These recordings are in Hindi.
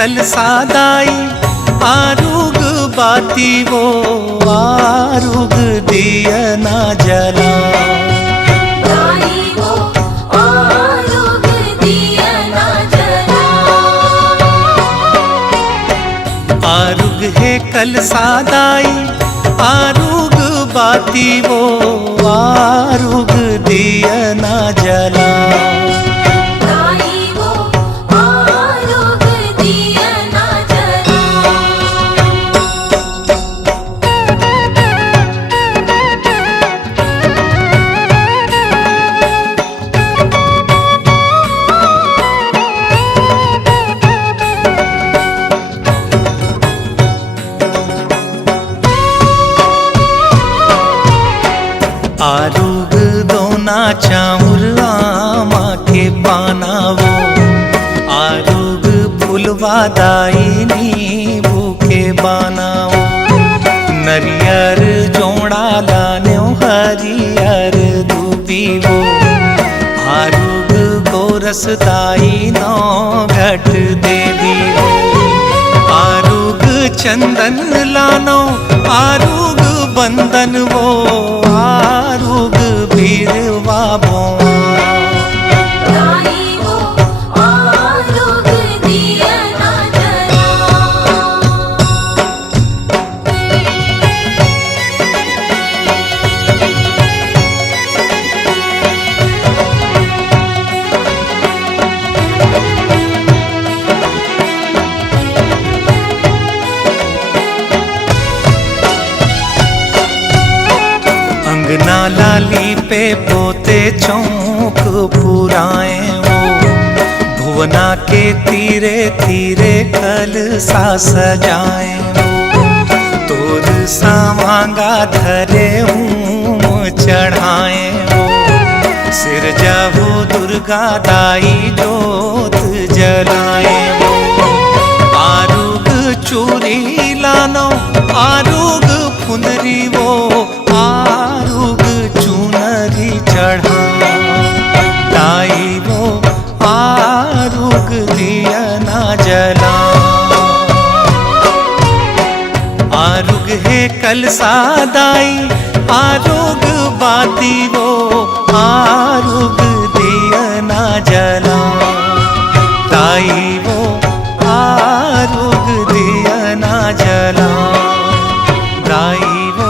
कलसादाई आरुग बाती वो आरुग दिया ना जला। आरुग है कलसादाई आरुग बाती वो आरुग दिया ना जला। आरुग दोना चाउर आमा के पानावो आरुग फुलवा दाई नींबू के बानावो। नरियर जोड़ा लान्यो हरियर दूबीवो आरुग गोरस दाई नौ घट देवीवो। आरुग चंदन लानो आरुग बंदन वो आरुग बीरवा बो। अंगना लाली पे पोते चौक पुराए वो भुवना के तीरे तीरे कलसा सजाए वो। तोर सामांगा धरे चढ़ाए वो सिर जावो दुर्गा दाई जोत जलाए वो। आरुग चूरी लानो आरुग फुंदरी वो आरुग चुनरी चढ़ा दाई वो आरुग दिया ना जला। आरुग है कलसा दाई आरुग बाती वो आरुग दिया ना जला। दाई वो आरुग दिया ना जला। दाई वो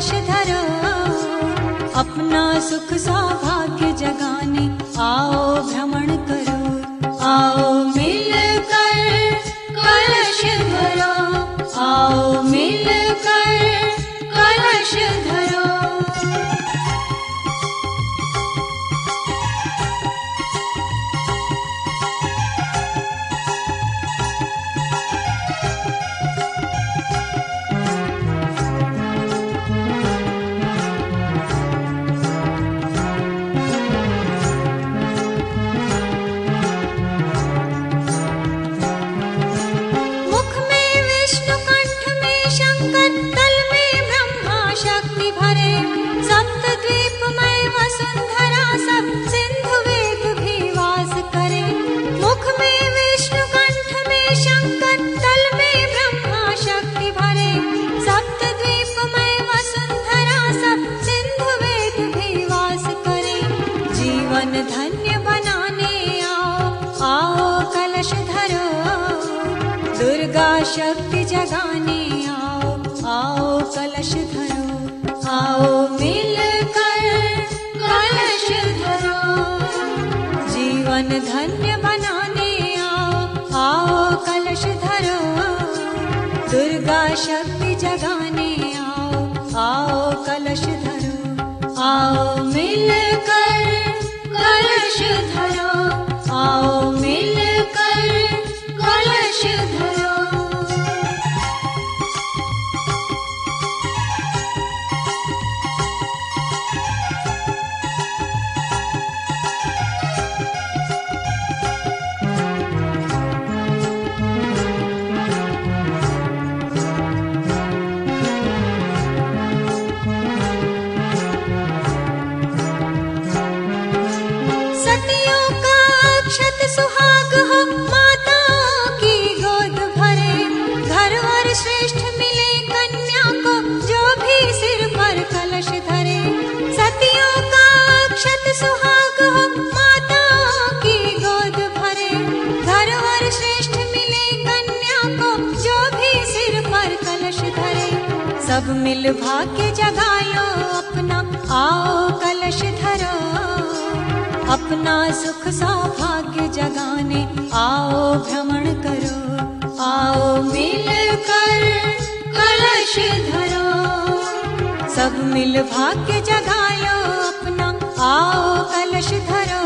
कलश धरो, अपना सुख सौभाग्य जगाने आओ भ्रमण करो। आओ मिलकर कलश धरो, आओ मिलकर कलश धरो। धन्य बनाने आओ, आओ कलश धरो, दुर्गा शक्ति जगाने आओ, आओ कलश धरो। आओ मिलकर कलश धरो, जीवन धन्य बनाने आओ, आओ कलश धरो, दुर्गा शक्ति जगाने आओ, आओ कलश धरो। आओ मिलकर कलश धरो, आओ मिलकर कलश धरो। सुहाग हो माताओं की गोद भरे, घर वर श्रेष्ठ मिले कन्या को जो भी सिर पर कलश धरे। सतियों का अक्षत सुहाग हो माताओं की गोद भरे, घर वर श्रेष्ठ मिले कन्या को जो भी सिर पर कलश धरे। सब मिल भाग्य जगा लो अपना, आओ कलश धरो, अपना सुख सौभाग्य जगाने आओ भ्रमण करो। आओ मिलकर कलश धरो, सब मिल भाग्य जगा लो अपना, आओ कलश धरो,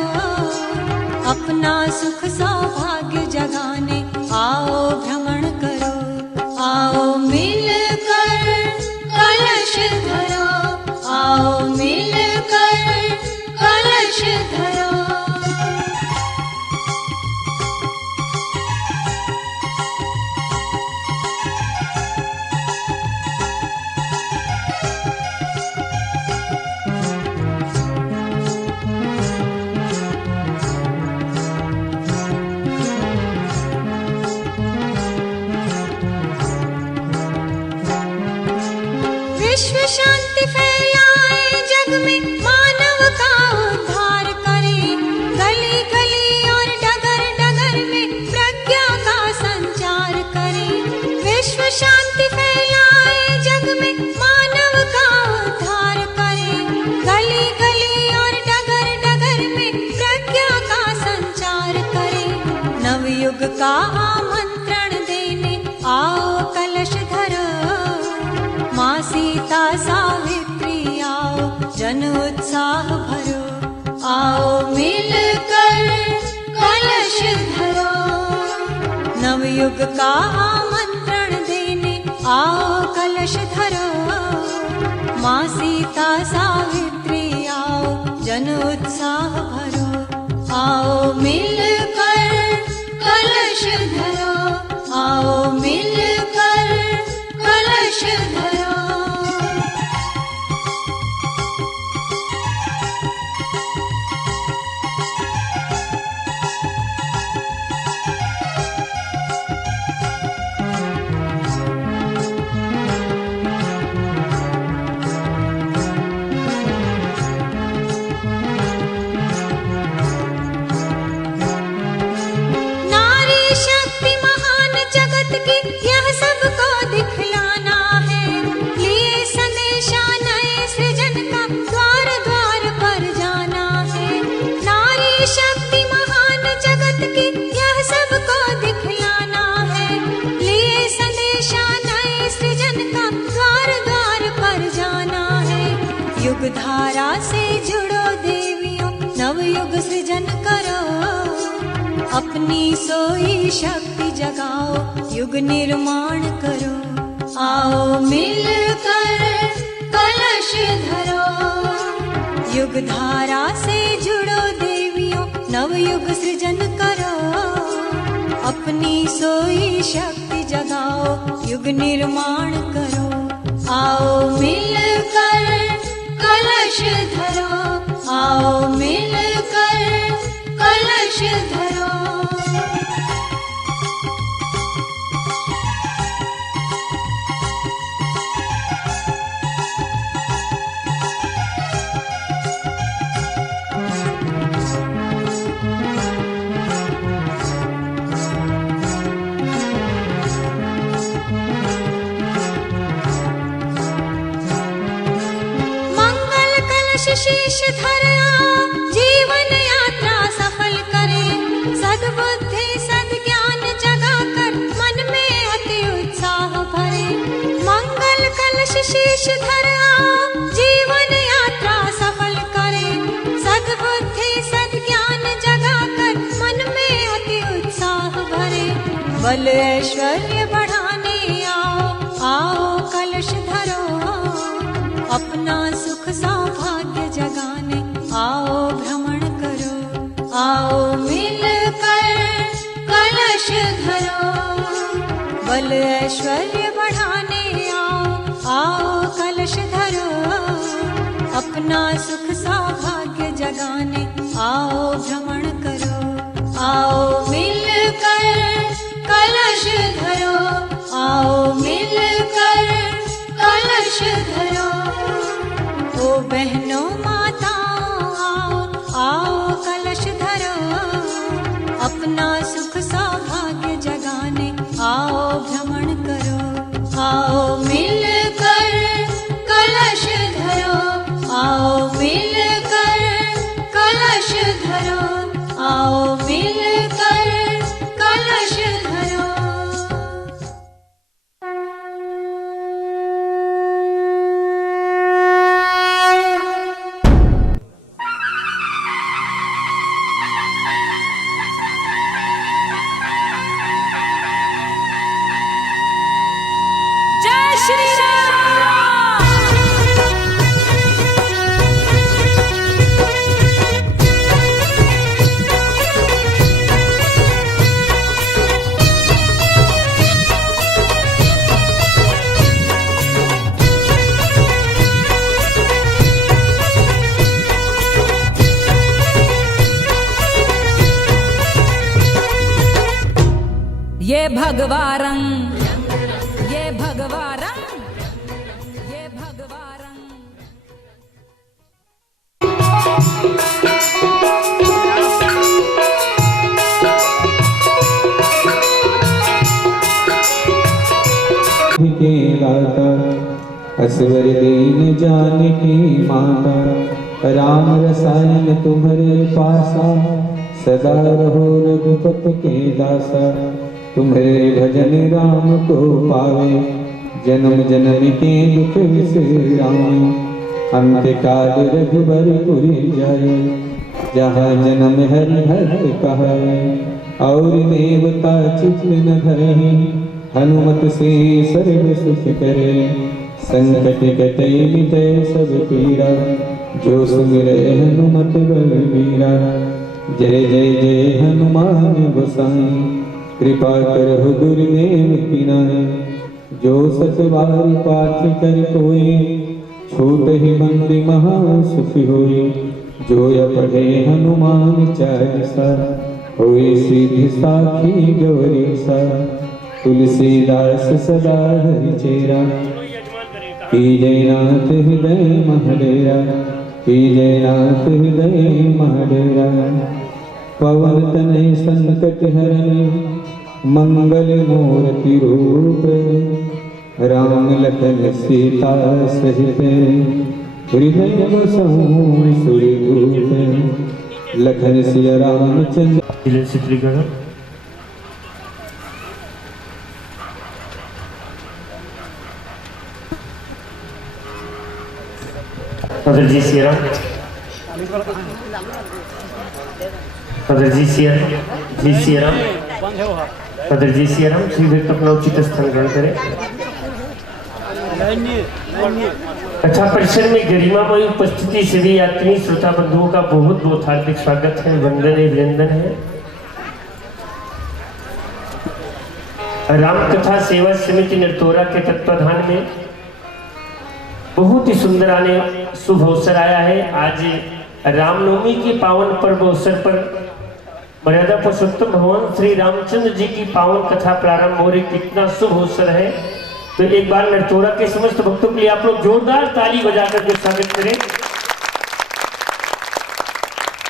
अपना सुख सौभाग्य जगाने आओ भ्रमण करो। आओ मिलकर कलश धरो, आओ मिलकर कलश धरो। विश्व शांति फैलाए जग में, मानव का उद्धार करे, गली गली और डगर डगर में प्रज्ञा का संचार करे। विश्व शांति फैलाए जग में, मानव का उद्धार करे, गली गली और डगर डगर में प्रज्ञा का संचार करे। नवयुग का आमंत्रण देने आओ कलश धरो, माँ सीता सावित्री आओ जन उत्साह भरो। आओ मिलकर कलश धरो, नवयुग का आमंत्रण देने आओ कलश धरो, माँ सीता सावित्री आओ जन उत्साह भरो। आओ मिलकर कलश धरो, आओ मिलकर कलश धरो। नारी शक्ति महान जगत की, यह युग धारा से जुड़ो देवियों, नवयुग सृजन करो। अपनी सोई शक्ति जगाओ, युग निर्माण करो। आओ मिलकर कलश धरो। युग धारा से जुड़ो देवियों, नवयुग सृजन करो। अपनी सोई शक्ति जगाओ, युग निर्माण करो। आओ मिलकर कलश धरो। आओ मिलकर कलश धरो। शीश धर आओ, जीवन यात्रा सफल करे। सद्बुद्धि सद्ज्ञान जगाकर मन में अति उत्साह भरे। मंगल कलश शीश धर आओ, जीवन यात्रा सफल करे। सद्बुद्धि सद्ज्ञान जगाकर मन में अति उत्साह भरे। बल ऐश्वर्य बढ़ाने आओ, आओ कलश धरो। अपना सुख सौभाग्य जगाने आओ भ्रमण करो। आओ मिलकर कलश धरो। बल ऐश्वर्य बढ़ाने आओ, आओ कलश धरो। अपना सुख सौभाग्य जगाने आओ भ्रमण करो। आओ मिलकर कलश धरो। आओ मिलकर कलश धरो। ओ बहनों माताओं आओ, आओ कलश धरो। अपना सुख सौभाग्य जगाने आओ भ्रमण करो। आओ मिलकर कलश धरो। आओ मिलकर कलश धरो। आओ मिलकर कलश धरो। ये भगवा रंग, ये भगवा रंग, ये भगवा रंग। के दाता असवर दीन जानकी माता, राम रसायन तुम्हारे पासा, सदा रहो रघुपत के दासा। तुम्हारे भजन राम को पावे, जन्म जन्म के दुख विसरावे। अंत काल रघुबर पुरी जाए, जहाँ जन्म हरि भक्त कहाए। और देवता चित्त न धरे, हनुमत से सर्व सुख करे। संकट कटे मिटै सब पीरा, जो सुमिरै हनुमत बलबीरा। जय जय जय हनुमान गोसाई, कृपा करहु गुरुदेव की नाई। जो सत बार पाठ कर कोई, छूट ही बंदी महा सुखी होई। जो य पढ़े हनुमान चालीसा, होई सिद्धि साखी गौरीसा। तुलसीदास सदा हरि चेरा, कीजय नाथ हृदय महडेरा। कीजय नाथ हृदय महडेरा। पवन तनय संकट हरण, मंगल मूर्ति रूप। राम लखन सीता सहित, हृदय बसहु सुरभूप। लखन सिया रामचंद्र। फादर जी सियाराम, फादर जी सियाराम, फादर जी सियाराम। श्री व्यक्त अपना उचित स्थान ग्रहण करें। कथा परिसर में गरिमामयी उपस्थिति सभी यात्री श्रोता बंधुओं का बहुत बहुत हार्दिक स्वागत है, वंदन है, अभिनंदन है। राम कथा सेवा समिति नरतोरा के तत्वाधान में बहुत ही सुंदर आने शुभ अवसर आया है। आज रामनवमी के पावन पर्व अवसर पर मर्यादा पुरुषोत्तम भगवान श्री रामचंद्र जी की पावन कथा प्रारंभ हो रही, कितना शुभ अवसर है। तो एक बार नरतोरा के समस्त भक्तों के लिए आप लोग जोरदार ताली बजाकर के स्वागत करें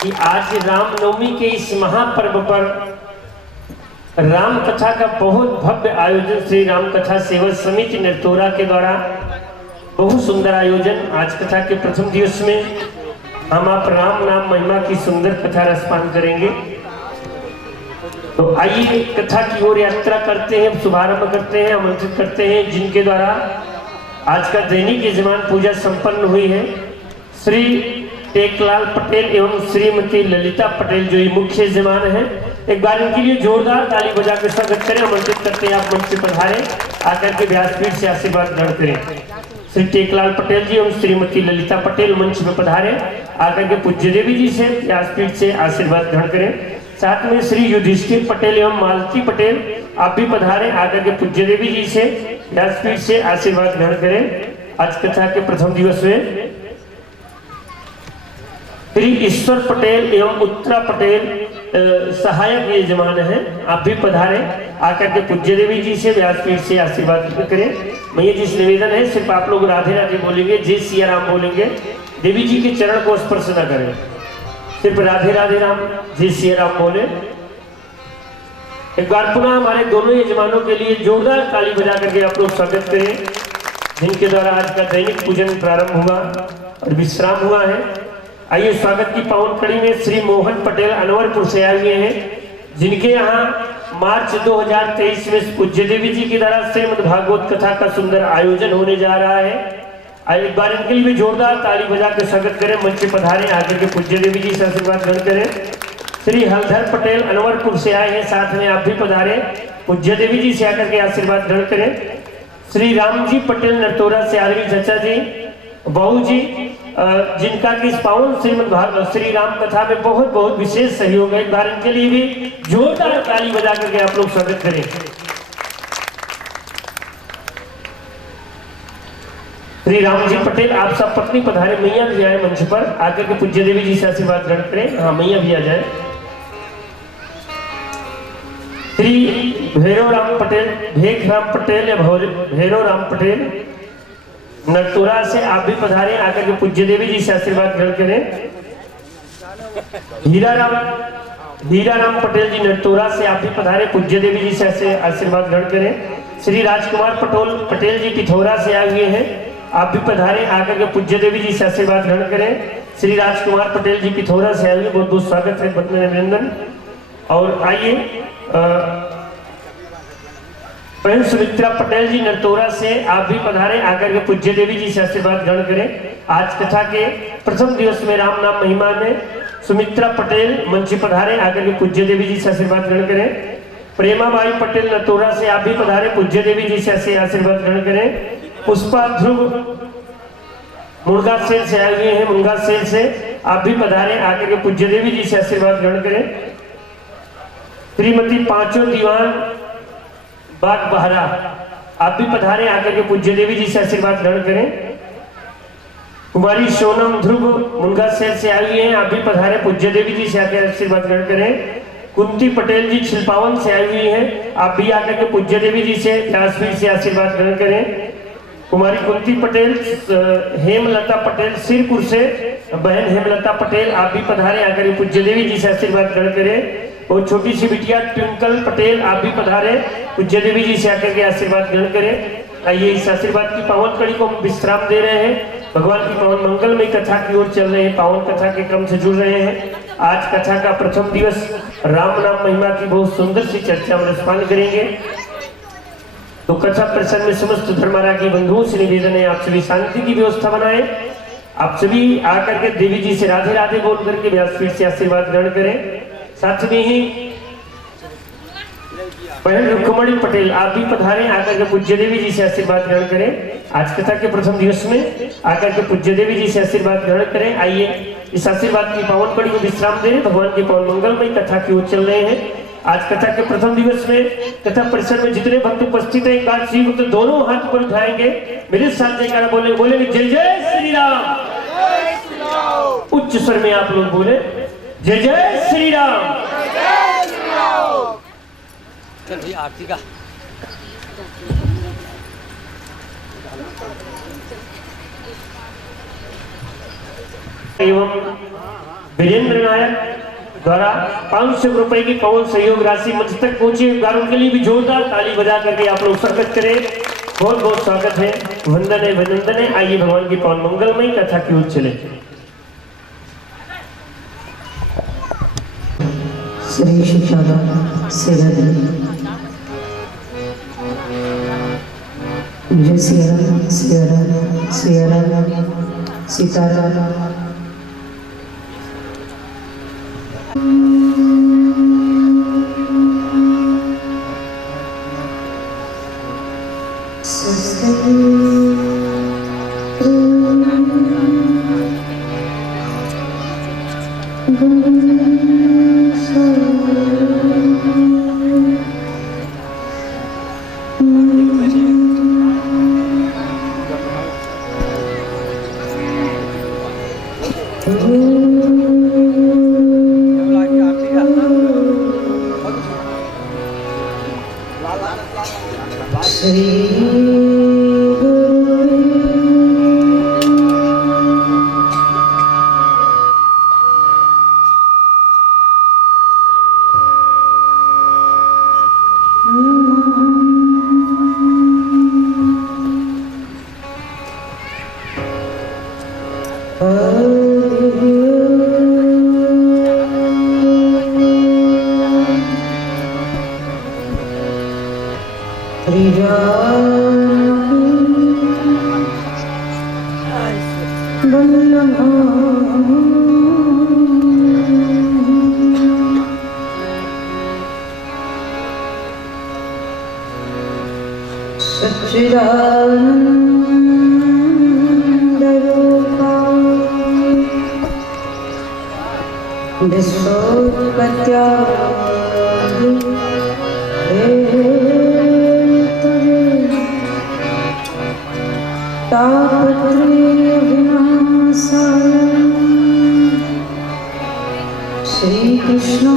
कि आज रामनवमी के इस महापर्व पर राम कथा का बहुत भव्य आयोजन श्री राम कथा सेवा समिति नरतोरा के द्वारा बहुत सुंदर आयोजन। आज कथा के प्रथम दिवस में हम आप राम नाम महिमा की सुंदर कथा रसपान करेंगे। तो आइए कथा की ओर यात्रा करते हैं, शुभारंभ करते हैं, आमंत्रित करते हैं जिनके द्वारा आज का दैनिक यजमान पूजा संपन्न हुई है। श्री टेकलाल पटेल एवं श्रीमती ललिता पटेल जो ये मुख्य यजमान है, एक बार इनके लिए जोरदार ताली बजाकर स्वागत करें। आमंत्रित करते हैं आप मंच से पधारें, आकर के व्यासपीठ से आशीर्वाद ग्रहण करें। श्री टेकलाल पटेल जी एवं श्रीमती ललिता पटेल मंच में पधारें, आकर के पूज्य देवी जी से व्यासपीठ से आशीर्वाद ग्रहण करें। साथ में श्री युधिष्ठिर पटेल एवं मालती पटेल आप भी पधारें, आकर के पूज्य देवी जी से व्यासपीठ से आशीर्वाद ग्रहण करें। आज कथा के प्रथम दिवस में श्री ईश्वर पटेल एवं उत्तरा पटेल सहायक यजमान है, आप भी पधारे, आकर के पूज्य देवी जी से व्यासपीठ से आशीर्वाद करें। मैं ये जिस निवेदन है सिर्फ आप लोग राधे राधे बोलेंगे, जय सिया राम बोलेंगे, देवी जी के चरण को स्पर्श न करें, सिर्फ राधे राधे राम जय सिया राम बोले। एक बार पुनः हमारे दोनों यजमानों के लिए जोरदार ताली बजा करके आप लोग स्वागत करें, जिनके द्वारा आज का दैनिक पूजन प्रारंभ हुआ और विश्राम हुआ है। आइए स्वागत की पावन कड़ी में श्री मोहन पटेल अनवरपुर से आए हुए हैं, जिनके यहाँ मार्च 2023 में पूज्य देवी जी के द्वारा श्रीमद् भागवत कथा का सुंदर आयोजन होने जा रहा है। एक बार इनके लिए भी जोरदार ताली बजा कर स्वागत करें, मंच पे पधारें, आकर के पूज्य देवी जी से आशीर्वाद ग्रहण करें। श्री हलधर पटेल अनवरपुर से आए हैं, साथ में आप भी पधारें, पूज्य देवी जी से आकर के आशीर्वाद ग्रहण करें। श्री राम जी पटेल नरतोरा से आदरणीय चाचा जी, बहू जी, जिनका कि इस पावन श्रीमद् भागवत श्री राम कथा में बहुत बहुत विशेष सहयोग है। एक बार इनके लिए भी जोरदार ताली बजा करके आप लोग स्वागत करें। श्री राम जी पटेल आप सब पत्नी पधारे, मैया भी आए मंच पर, आकर के पूज्य देवी जी से आशीर्वाद ग्रहण करें। हाँ, मैया भी आ जाए। श्री भैरव राम पटेल, भेख राम पटेल या भैरव राम पटेल नरतोरा से आप भी पधारें, आकर के पूज्य देवी जी से आशीर्वाद ग्रहण करें। हीरा राम पटेल जी नरतोरा से आप भी पधारें, पूज्य देवी जी से आशीर्वाद ग्रहण करें। श्री राजकुमार पटेल जी पिथौरा से आए हुए हैं, आप भी पधारें, आकर के पूज्य देवी जी से आशीर्वाद ग्रहण करें। श्री राजकुमार पटेल जी पिथौरा से आए हुए, बहुत बहुत स्वागत है, वंदन अभिनंदन। और आइए बहन सुमित्रा पटेल जी नरतोरा से आप भी पधारें, आकर के पूज्य देवी जी से आशीर्वाद ग्रहण करें। आज कथा के प्रथम दिवस में राम नाम महिमा में सुमित्रा पटेल मंच पधारें, आकर के पूज्य देवी जी से आशीर्वाद ग्रहण करें। प्रेमाबाई पटेल नरतोरा से आप भी पधारें, पूज्य देवी जी से आशीर्वाद ग्रहण करें। पुष्पा ध्रुव मुर्गा सेल से आए हुए हैं, मुर्गा सेल से आप भी पधारें, आकर के पूज्य देवी जी से आशीर्वाद ग्रहण करें। श्रीमती पांचों दीवान बाग बहरा आप भी पधारें, आकर के पूज्य देवी जी से आशीर्वाद ग्रहण करें। कुमारी सोनम ध्रुव मुनगा सेल से आई हुई हैं, आप भी पधारें, पूज्य देवी जी से आकर आशीर्वाद ग्रहण करें। कुंती पटेल जी छिलपावन से आई हुई हैं, आप भी आकर के पूज्य देवी जी से व्यासपीठ से आशीर्वाद ग्रहण करें। कुमारी कुंती पटेल, हेमलता पटेल सिरपुर से बहन हेमलता पटेल आप भी पधारें, आकर पूज्य देवी जी से आशीर्वाद ग्रहण करें। और छोटी सी बिटिया ट्विंकल पटेल आप भी पधारे, पूज्य देवी जी से आकर के आशीर्वाद ग्रहण करें। आइए इस आशीर्वाद की पावन कड़ी को विश्राम दे रहे हैं, भगवान की पावन मंगलमय कथा की ओर चल रहे हैं, पावन कथा के क्रम से जुड़ रहे हैं। आज कथा का प्रथम दिवस राम नाम महिमा की बहुत सुंदर सी चर्चा में रसपान करेंगे। तो कथा प्रसंग में समस्त धर्मारागी बंधुओं से निवेदन है, आप सभी शांति की व्यवस्था बनाए आप सभी आकर के देवी जी से राधे राधे बोल करके व्यासपीठ से आशीर्वाद ग्रहण करें। साथ में ही बहन रुक्मणी पटेल आप भी पधारें, आकर के पूज्य देवी जी से आशीर्वाद ग्रहण करें। आज कथा के प्रथम दिवस में आकर के पूज्य देवी जी से आशीर्वाद ग्रहण करें। आइए इस आशीर्वाद की पावन कड़ी को विश्राम दें, भगवान की पावन मंगलमय कथा की ओर चल रहे हैं। आज कथा के प्रथम दिवस में कथा परिसर में जितने भक्त उपस्थित हैं एक बार श्री भक्त दोनों हाथ पर उठाएंगे, मेरे साथ जयकारा बोलेंगे जय जय श्री राम। उच्च स्वर में आप लोग बोले जय जय श्री राम। चल भैया आरती का एवं वीरेंद्र नायक द्वारा 500 रुपए की पवन सहयोग राशि मंच तक पहुंची। उनके लिए भी जोरदार ताली बजा करके आप लोग स्वागत करें। बहुत बहुत स्वागत है, वंदन है, अभिनंदन है। आइए भगवान की पावन मंगलमय कथा की ओर चले। श्री शिक्षादा सेवादी जय सियाराम सियाराम सियाराम सीताराम। श्री कृष्ण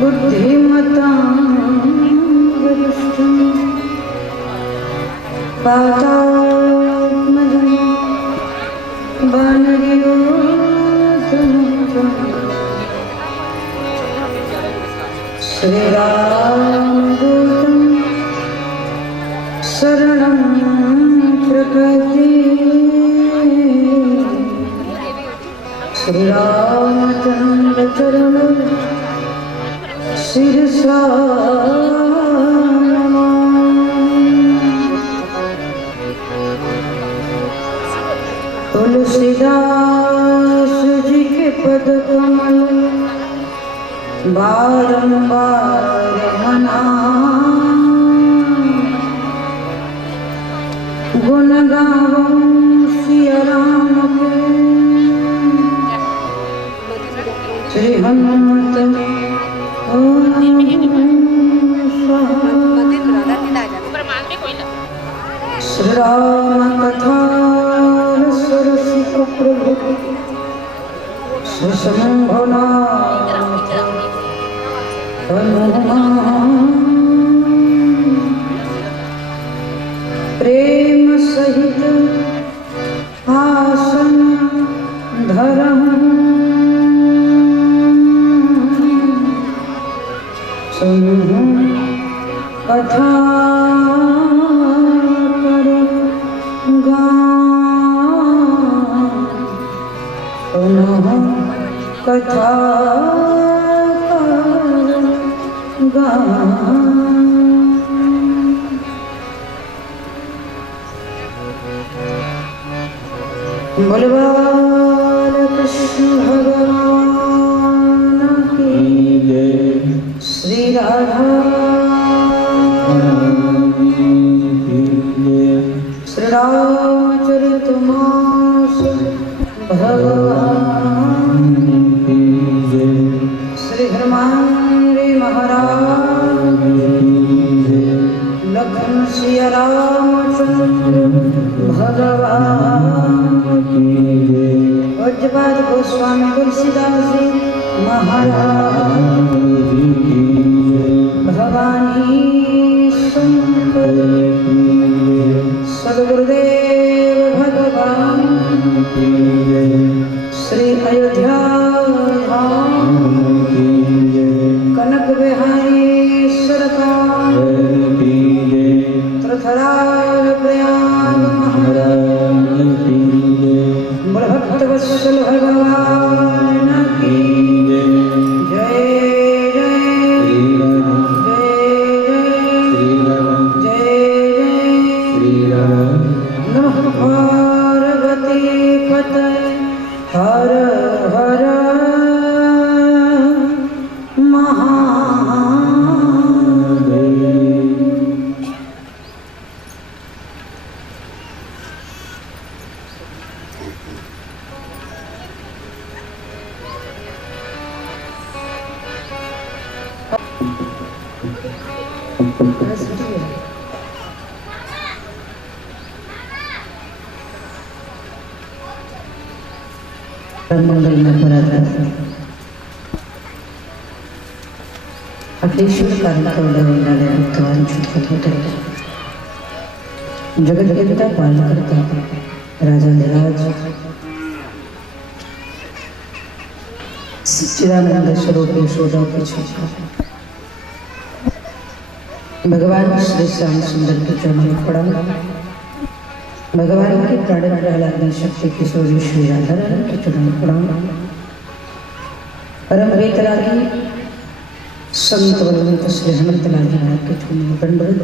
बुद्धिमतां वरिष्ठं पादात्मजं वानरयोधमुख्यं श्रीरामदूतं शरणं प्रपद्ये। श्रीरामचन्द्र चरणं शिरसा तुलसीदास जी के पद कमल बारंबार मना गुण गावं सिया राम के श्री हनुमत श्री राम कथा रसिक प्रभु श्री शंभुनाथ हनुमान प्रेम सहित आसन धरम सुनु कथा करो पुनः कथा करो बलवान कृष्ण भगवान की श्री राधा श्री रामचरितमानस भगवान श्री हनुमान महाराज लखन सिया रामचंद्र भगवान वज्रपाद गोस्वामी तुलसीदास जी महाराज भवानी शंकर सद्गुरुदेव भगवान श्री अयोध्या धाम कनक बिहारी सरकार त्रिथरार प्रयाग महाराज भक्त वत्सल भगवान की जय जय जय जय नमः पार्वती पतये हर हर महादेव। मंगल में पराधा अखिलेश्वर कांतौंडे भक्तवान छुट्टे जगत पिता पालन करता राजा धीराज सच्चिदानंद स्वरूप यशोदा के छुट्टा भगवान श्री श्याम सुंदर के चरणों में पड़ा भगवान की प्राण प्रहलाद शक्ति किशोरी श्री राधा के चरणों में पड़ा परम वेतरागी संत बलवंत श्री हनुमत लाल महाराज के चरणों में दंडवत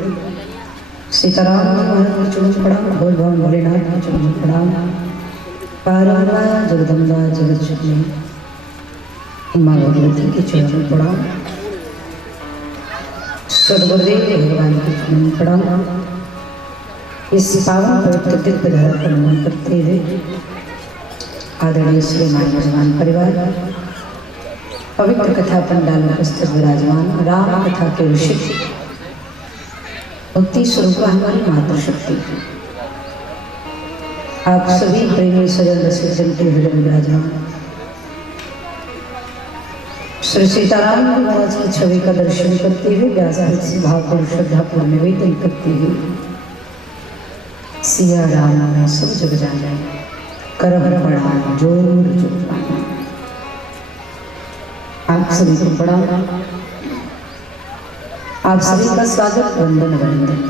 सीताराम महाराज के चरणों में पड़ा भोल भवन भोलेनाथ के चरणों में पड़ा पार्वती जगदम्बा जगत जननी माँ भगवती के चरणों में पड़ा सद्गुरुदेव भगवान के चरणों में पड़ा इस पावन पवित्र दिव्य धारा का नमन करते हुए आदरणीय श्रीमान यजमान परिवार पवित्र कथा पंडाल में उपस्थित विराजमान राम कथा के ऋषि भक्ति स्वरूप हमारी मातृशक्ति आप सभी प्रेमी सजन रसिक जन के हृदय में विराजमान श्री सीताराम महाराज की छवि का दर्शन करते हुए व्यासपीठ से भावपूर्ण श्रद्धापूर्ण निवेदन करते हुए सिया राम में सब जग जाने करम प्रणाम जोर जोर आप सभी को प्रणाम। आप सभी का स्वागत वंदन वंदन।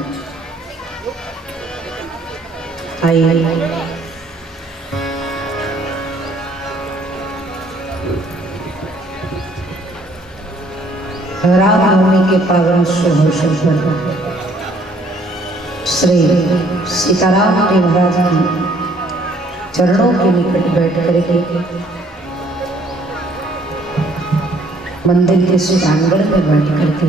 आइए रामनवमी के पावन शुभ अवसर पर श्री सीताराम जी महाराज की चरणों के निकट बैठ करके मंदिर के सुधांगण में बैठ करके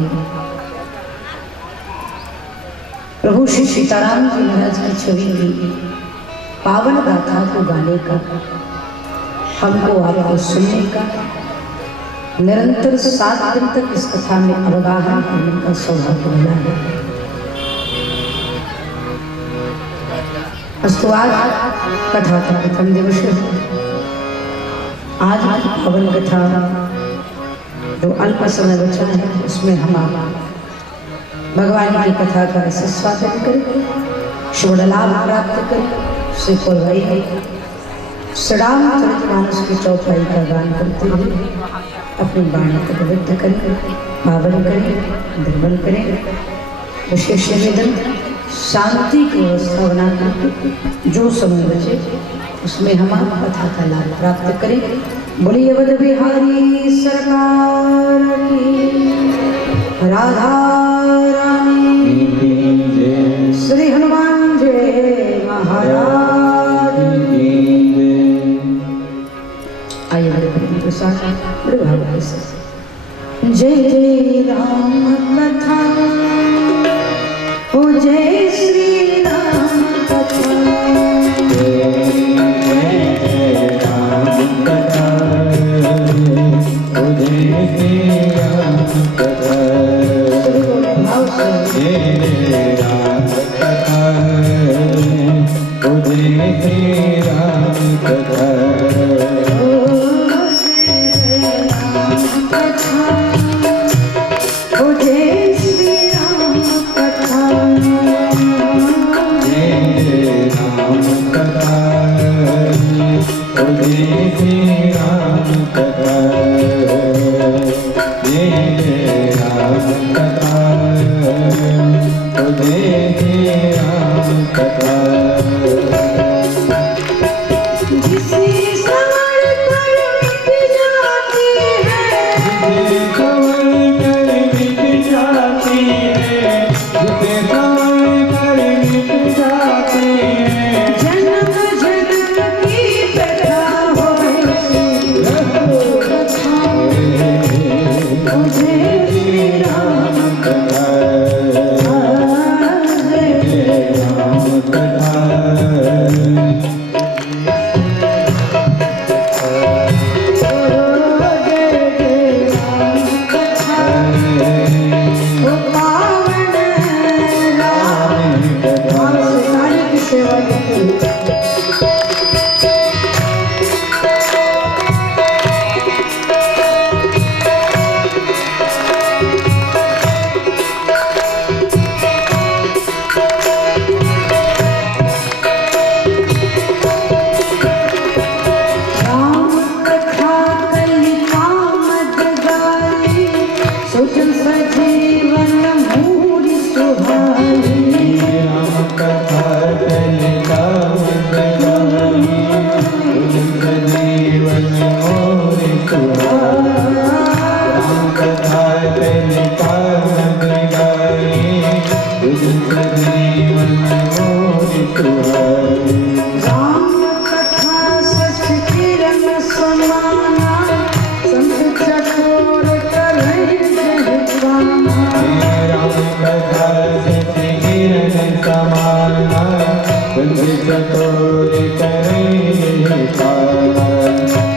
प्रभु श्री सीताराम जी महाराज की छवि की पावन गाथा को गाने का, हमको आपको सुनने का, निरंतर 7 दिन तक इस कथा में अवगाहन करने का सौभाग्य मिला है। अस्तु आज कथा का प्रथम दिवस है। आज की पावन कथा जो अल्प समय बचा है उसमें हम भगवान की कथा का स्वागत करें, शुभ लाभ प्राप्त करें। श्री पौराई श्री रामचरितमानस की चौपाई का गान करते हुए अपनी वाणी को पवित्र करें, पावन करें, निर्मल करें। विशेष निवेदन शांति की व्यवस्था बना करके जो समय बचे उसमें हम कथा का लाभ प्राप्त करें। बोलिए अवध बिहारी सरकार की, राधा रानी की, श्री हनुमान जी महाराज की। आइए बड़े भक्ति के साथ, बड़े भाव के साथ जय जय राम कथा, ओ जय श्री राम कथा, जय जय राम कथा, ओ जय श्री राम कथा, जय जय राम कथा, ओ जय श्री राम कथा।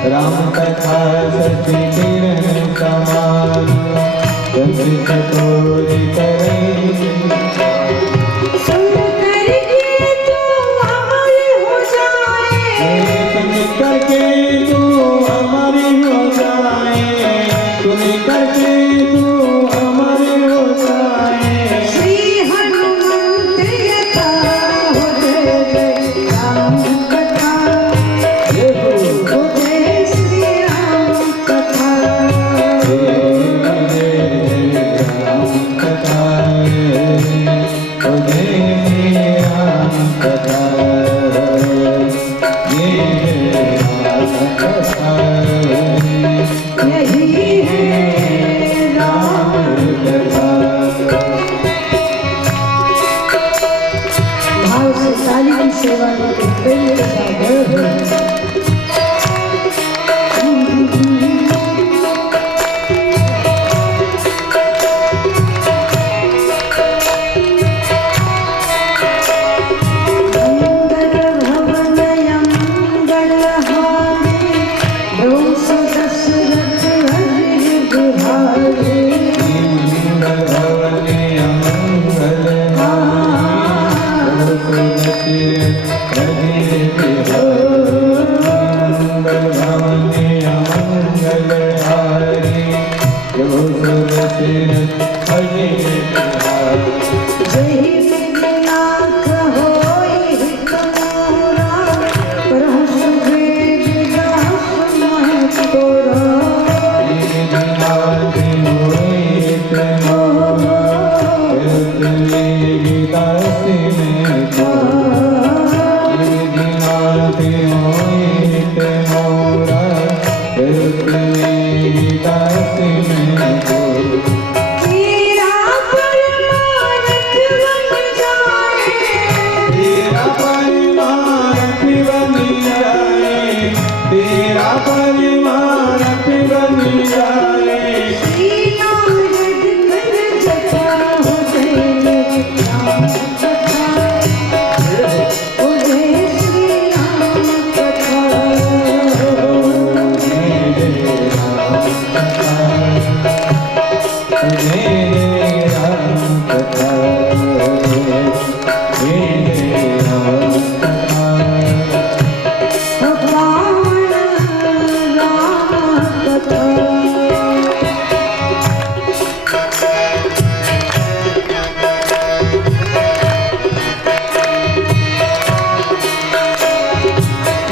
राम कथा सत्य किरण समान, चंद्र चकोर करे। सुन करके तू हमारी हो जाए, सुन करके तू हमारी हो जाए, बिहारी प्रभु सुरसिर भजे बिहारी जय विधिनाथ होय हित मोरा, प्रभु सुखदेव दास महत तोरा। विधिनाथ होय हित मोरा, सुखदेव दास महत तोरा। विधिनाथ होय हित मोरा, सुखदेव दास महत तोरा। तेरा परमानंद बन जाए, तेरा परिमारथ बन जाए, तेरा परिमारथ बन जाए। श्री नारद कर जटा हो जय राम कथा, हो जय श्री राम कथा। मेरे राम कथा, मेरे राम कथा। भगवान राम कथा।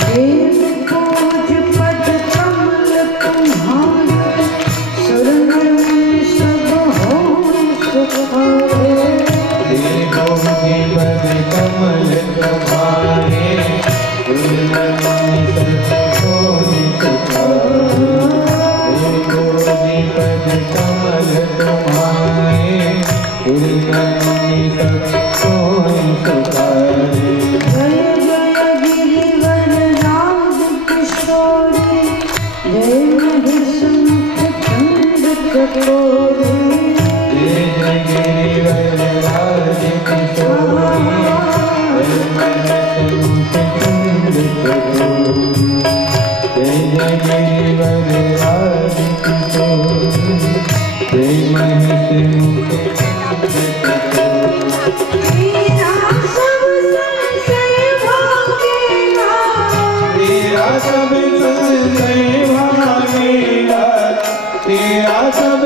देव खोज पद कमल तुम्हारे, सुरनर मुनि सब होय सुखारे। देखो जीवन कमल तुम्हारे, गुरुमनि सतगुण सुखारे। देखो जीवन कमल तुम्हारे, गुरुमनि सतगुण सुखारे। जय जय गिरिवर राज किशोरी, जय महेश मुख चंद्र चकोरी। जय जय गिरिवर राज किशोरी, जय महेश मुख चंद्र चकोरी। जय जय गिरिवर राज किशोरी, जय महेश मुख चंद्र चकोरी। तेरा सब संशय भागेगा, तेरा सब संशय भागेगा, तेरा सब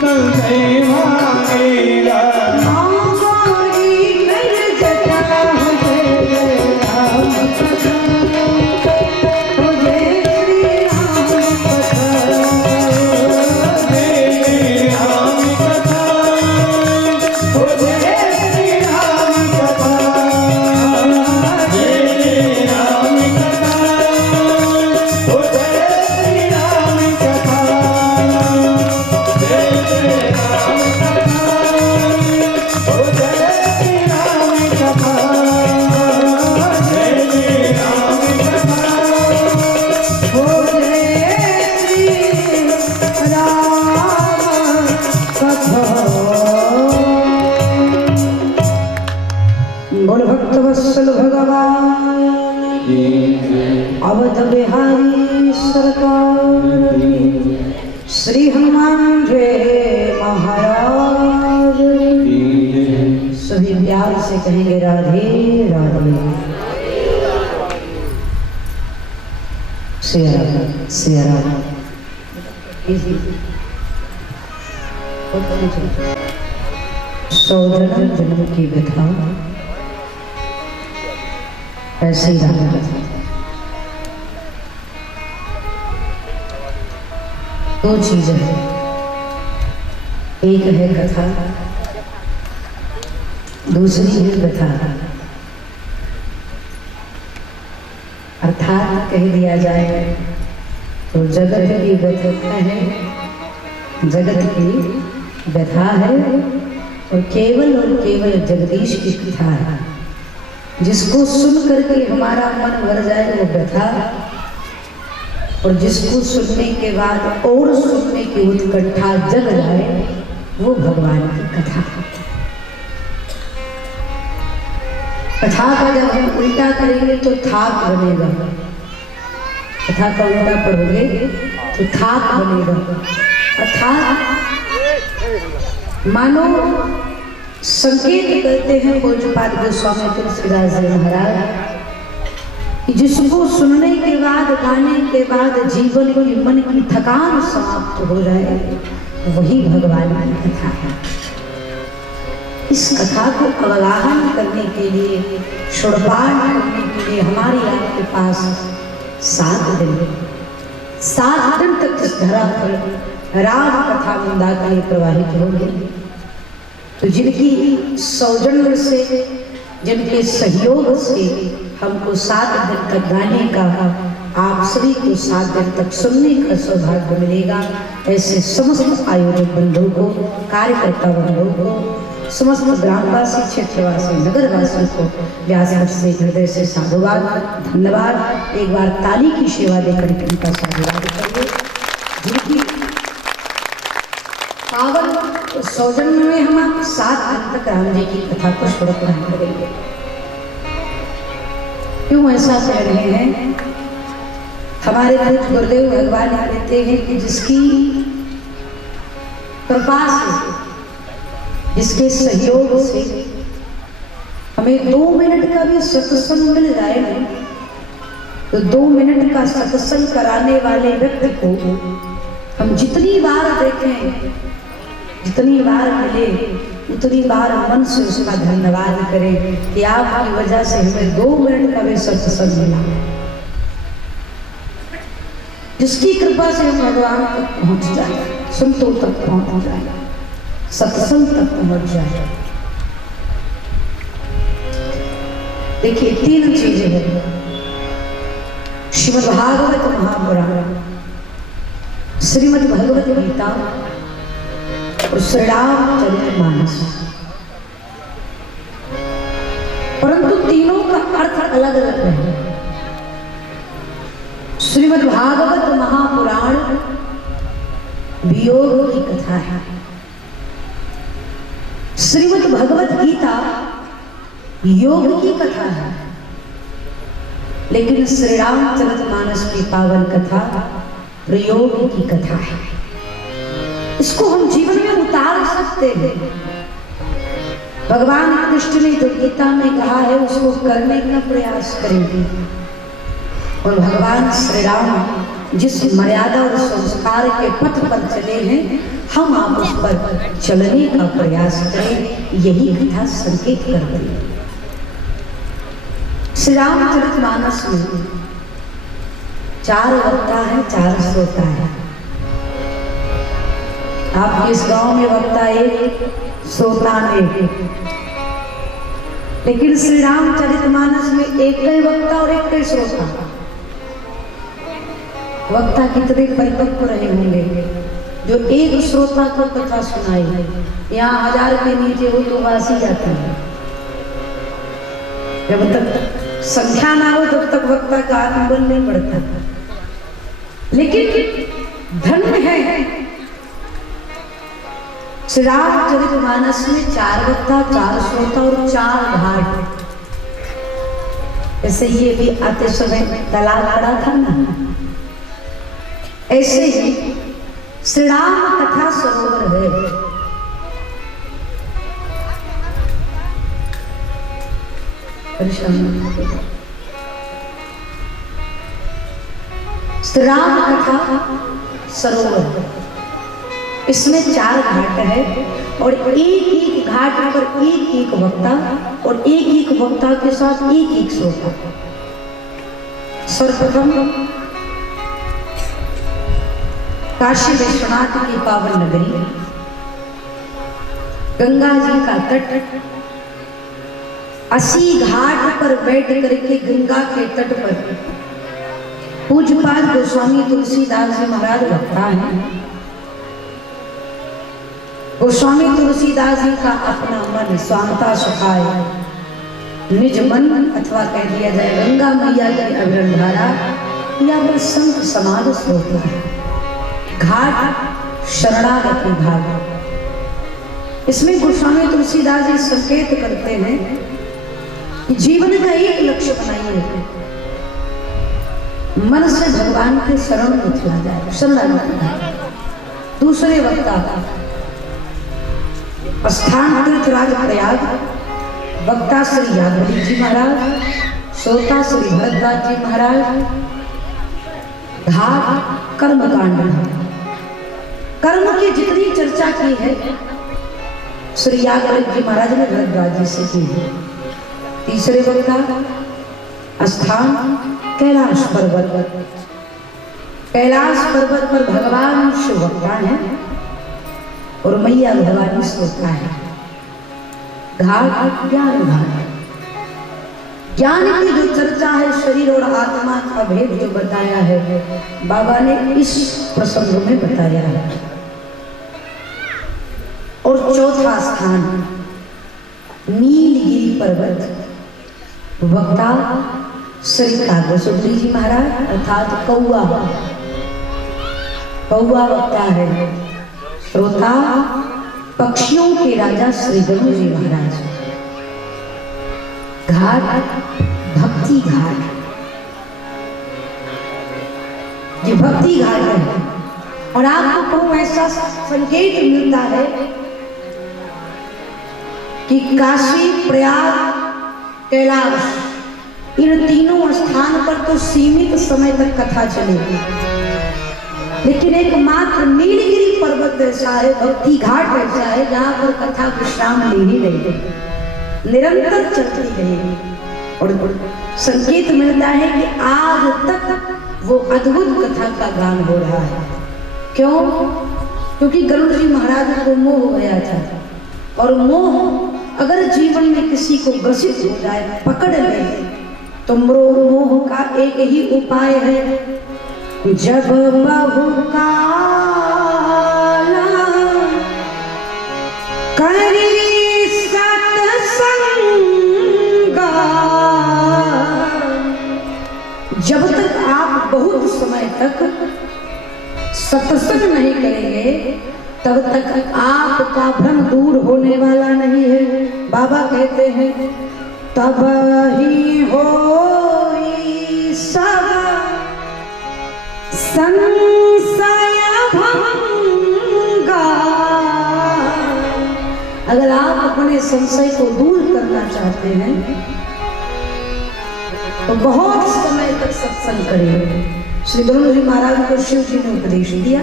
संशय भागेगा। हमारी कर जटा हो जय राम कथा, हो जय श्री राम कथा। जय राम कथा, हो जय श्री राम कथा। जय राम कथा, हो जय श्री राम कथा। जय राम कथा, हो जय श्री राम कथा। जय राम कथा, हो जय श्री राम कथा। बोल भक्त वत्सल भगवान अवध बिहारी सरकार की, श्री हनुमान जय महाराज। सभी प्यार से कहेंगे राधे राधे। सिया राम। सौ जन्म जन्म की व्यथा ऐसे ही राम कथा। दो चीजें हैं, एक है कथा, दूसरी है व्यथा। अर्थात कह दिया जाए तो जगत की व्यथा है, जगत की व्यथा है और केवल जगदीश की कथा है। जिसको सुन करके हमारा मन भर जाए वो व्यथा, और जिसको सुनने के बाद और सुनने की उत्कंठा जग जाए वो भगवान की कथा। कथा का जब हम उल्टा करेंगे तो थाक बनेगा, कथा का उल्टा पढ़ोगे तो थाक बनेगा। अर्थात मानो संकेत करते हैं पूज्यपाद गोस्वामी तुलसीदास जी महाराज, कि जिसको सुनने के बाद, गाने के बाद जीवन की मन की थकान समाप्त हो जाए, वही भगवान की कथा है। इस कथा को अवगाहन करने के लिए, शुड़पाठ करने के लिए हमारी आपके पास 7 दिन तक इस धरा पर राम कथा मंदाकिनी प्रवाहित होगी। तो जिनकी सौजन्य से, जिनके सहयोग से हमको 7 दिन तक गाने का, आप सभी को 7 दिन तक सुनने का सौभाग्य मिलेगा, ऐसे समस्त आयोजक बंधुओं को, कार्यकर्ता बंधुओं को, समस्त ग्रामवासी, क्षेत्रवासी, नगरवासी को व्यासपीठ से हृदय से साधुवाद, धन्यवाद। एक बार ताली की सेवा देकर उनका साधुवाद करिए, जिनकी पावन सौजन्य में हम 7 दिन तक राम जी की कथा को श्रवण करेंगे। क्यों ऐसा कह रहे हैं? हमारे पूज्य गुरुदेव भगवान कहते हैं कि जिसकी कृपा से, जिसके सहयोग से हमें 2 मिनट का भी सत्संग मिल जाए ना, तो 2 मिनट का सत्संग कराने वाले व्यक्ति को हम जितनी बार देखें, जितनी बार मिले, उतनी बार मन से उसका धन्यवाद करें कि आपकी वजह से हमें 2 मिनट का भी सत्संग मिला। जिसकी कृपा से हम भगवान तक पहुंच जाए, संतों तक पहुंच जाए, सत्संग तक पहुंच जाए। देखिए 3 चीजें हैं। श्रीमद् भागवत महापुराण, श्रीमद् भगवत गीता और श्री रामचरितमानस, परंतु तीनों का अर्थ अलग अलग है। श्रीमद् भागवत महापुराण वियोग की कथा है, श्रीमद् भगवत गीता योग की कथा है, लेकिन श्री रामचरितमानस की पावन कथा प्रयोग की कथा है। इसको हम जीवन में उतार सकते हैं। भगवान कृष्ण ने जो गीता में कहा है उसको करने का प्रयास करेंगे, और भगवान श्री राम जिस मर्यादा और संस्कार के पथ पर चले हैं, हम आप उस पर चलने का प्रयास करें, यही कथा संकेत करती है। श्री रामचरितमानस में 4 वक्ता है, 4 श्रोता है। आप इस गांव में वक्ता 1, श्रोता 1, लेकिन श्री रामचरितमानस में 1 ही वक्ता और 1 ही श्रोता। वक्ता कितने परिपक्व रहे होंगे जो 1 श्रोता को कथा सुनाई। यहाँ 1000 के नीचे हो तो वासी जाते हैं। जब तक संख्या ना हो तब तक वक्ता का आगमन नहीं पड़ता। लेकिन धन्य है श्री रामचरितमानस में 4 वक्ता, 4 श्रोता और 4 घाट। ऐसे ये भी आते समय तालाब पड़ा था ना, ऐसे ही श्री राम कथा सरोवर है। श्री राम कथा सरोवर, इसमें 4 घाट है और एक घाट पर एक वक्ता और एक वक्ता के साथ एक श्रोता। सर्वप्रथम काशी विश्वनाथ की पावन नगरी, गंगा जी का तट, 80 घाट पर बैठ करके गंगा के तट पर पूज्यपाद गोस्वामी तुलसीदास जी महाराज वक्ता हैं। गोस्वामी तुलसीदास जी का अपना मन स्वांता सुखाय, निज मन अथवा कह दिया जाए गंगा मैया की अविरल धारा या वह संत समाज स्रोत है। घाट शरणागति भाग, इसमें गोस्वामी तुलसीदास जी संकेत करते हैं कि जीवन का एक लक्ष्य बनाइए, मन से भगवान के शरण में चला जाए, शरणागति। दूसरे वक्ता स्थान तीर्थराज प्रयाग, वक्ता श्री यादवली जी महाराज, श्रोता श्री भरद्वाज जी महाराज घाट कर्मकांड है। कर्म की जितनी चर्चा की है श्री याज्ञवल्क्य जी महाराज ने भरद्वाज जी से की है। तीसरे वक्ता स्थान कैलाश पर्वत। कैलाश पर्वत पर भगवान शिव वक्ता है और मैया भवानी श्रोता है। घाट ज्ञान घाट। ज्ञान की जो चर्चा है, शरीर और आत्मा का भेद जो बताया है बाबा ने इस प्रसंग में बताया है। और चौथा स्थान नीलगिरी पर्वत। वक्ता श्री कागभूषण जी महाराज अर्थात कौआ। कौआ वक्ता है। श्रोता पक्षियों के राजा श्री गरुड़ जी महाराज। घाट भक्ति घाट। ये भक्ति घाट है और आपको को ऐसा संकेत मिलता है कि काशी, प्रयाग, कैलाश इन तीनों स्थान पर तो सीमित समय तक कथा चलेगी, लेकिन एकमात्र नीलगिरी पर्वत ऐसा है, भक्ति घाट ऐसा है जहाँ पर कथा विश्राम ले ही नहीं, निरंतर चलती रहेगी। और संकेत मिलता है कि आज तक वो अद्भुत कथा का गान हो रहा है। क्यों? क्योंकि गरुड़ जी महाराज को मोह हो गया था और मोह अगर जीवन में किसी को ग्रसित हो जाए, पकड़ ले, तो मोह का एक ही उपाय है, जब बहुकाल करी सत्संग। जब तक आप बहुत समय तक सत्संग नहीं करेंगे तब तक आपका भ्रम दूर होने वाला नहीं है। बाबा कहते हैं तब ही होई सब संशय भंगा। अगर आप अपने संशय को दूर करना चाहते हैं तो बहुत समय तक सत्संग करें। श्री गरुड़ जी महाराज को शिव जी ने उपदेश दिया।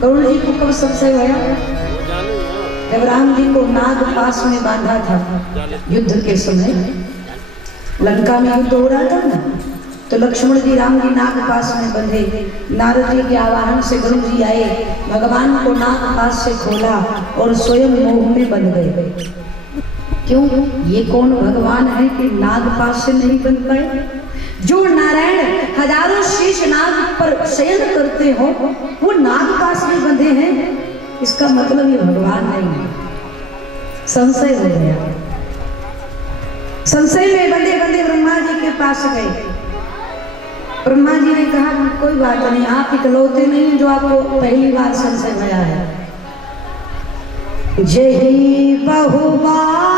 गरुड़ जी को कब संशय हुआ? जब राम जी को नाग पास में बांधा था युद्ध के समय, लंका में युद्ध हो रहा था ना, तो लक्ष्मण जी राम जी नाग पास में बंधे। नारद जी के आवाहन से गरुड़ जी आए, भगवान को नाग पास से खोला और स्वयं मोह में बंध गए। क्यों? ये कौन भगवान है कि नाग पास से नहीं बंध पाए? जो नारायण हजारों शेष नाग पर शयन करते हो वो नाग पास में बंधे हैं, इसका मतलब ये भगवान नहीं है। संशय हो गया। संशय में बंधे बंधे ब्रह्मा जी के पास गए। ब्रह्मा जी ने कहा कोई बात नहीं, आप इकलौते नहीं जो आपको पहली बार संशय भया है। जही बहुबार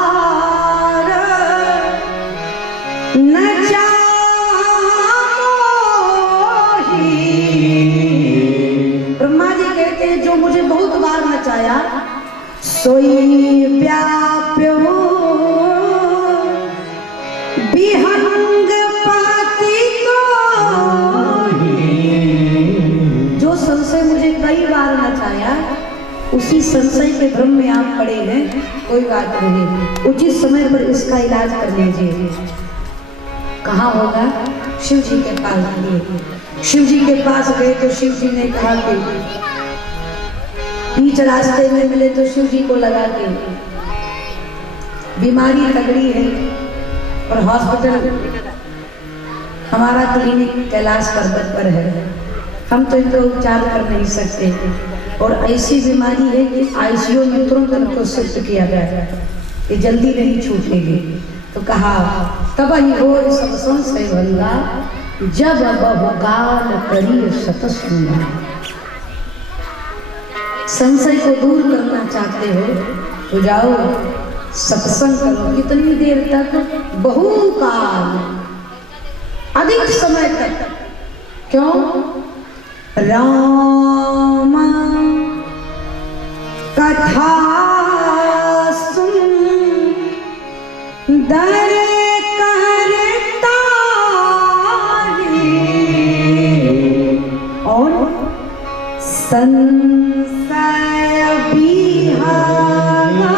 न ब्रह्मा जी कहते हैं जो मुझे बहुत बार नचाया सोई व्याप्यो विहंग पाती तो। जो संशय मुझे कई बार नचाया उसी संशय के भ्रम में आप पड़े हैं, कोई बात नहीं, उचित समय पर इसका इलाज कर लीजिए। कहाँ होगा? शिव जी के पास गए। शिव जी के पास गए तो शिव जी ने कहा कि बीच रास्ते में मिले तो शिव जी को लगा के बीमारी तगड़ी है और हॉस्पिटल हमारा क्लिनिक कैलाश पर्वत पर है, हम तो इनको उपचार कर नहीं सकते और ऐसी बीमारी है कि आईसीयू में तुरंत उनको शिफ्ट किया गया कि जल्दी नहीं छूटेगी। तो कहा तब ही हो सब संशय भंगा जब बहुकाल करी सतसंगा। संशय को दूर करना चाहते हो तो जाओ सत्संग करो। कितनी देर तक? बहुकाल, अधिक समय तक। क्यों? राम कथा सुन दर करता संशय बिहागा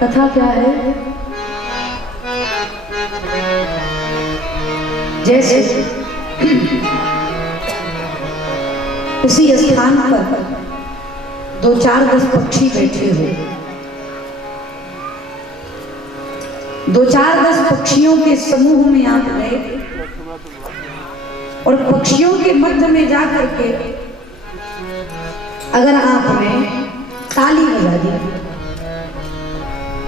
कथा क्या है? जैसे उसी स्थान पर 2-4-10 पक्षी बैठे हुए, 2-4-10 पक्षियों के समूह में आप गए और पक्षियों के मध्य में जाकर के अगर आपने ताली बजा दी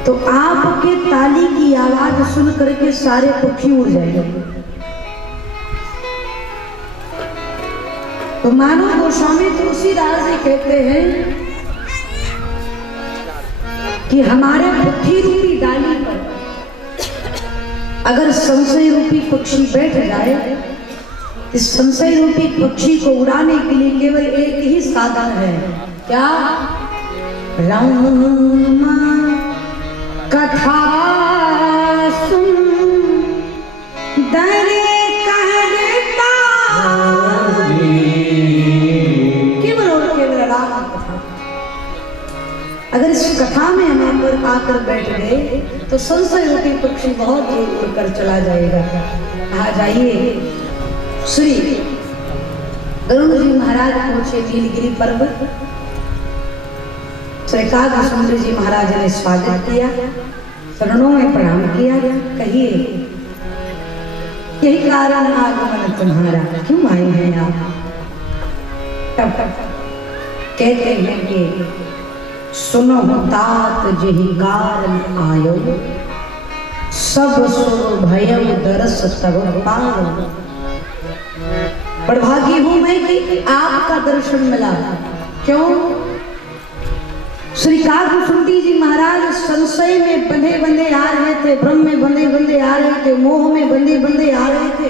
तो आपके ताली की आवाज सुन करके सारे पक्षी उड़ जाएंगे। तो मानो गोस्वामी तुलसीदास जी कहते हैं कि हमारे बुद्धि रूपी डाली पर अगर संशय रूपी पक्षी बैठ जाए, इस संशय रूपी पक्षी को उड़ाने के लिए केवल एक ही साधन है, क्या? राम कथा सुन दरे कहता, केवल और केवल राम कथा। अगर इस कथा में हम आकर बैठ गए तो संशय रूपी पक्षी बहुत दूर उड़कर चला जाएगा। आ जाइए, श्री गरुड़ जी महाराज पहुंचे नीलगिरी पर्वत। श्री कागभूषण जी महाराज ने स्वागत किया, चरणों में प्रणाम किया। कहिए यही कारण आगमन तुम्हारा, क्यों आए हैं आप? तब कहते हैं कि सुनो तात जही कारण आयो, सब सुर भयम दरस तब पायो। बड़भागी हूं मैं कि आपका दर्शन मिला। क्यों? श्री कागभूषण जी महाराज संशय में बंधे बंधे आ रहे थे, भ्रम में बंधे बंधे आ रहे थे, मोह में बंधे बंधे आ रहे थे।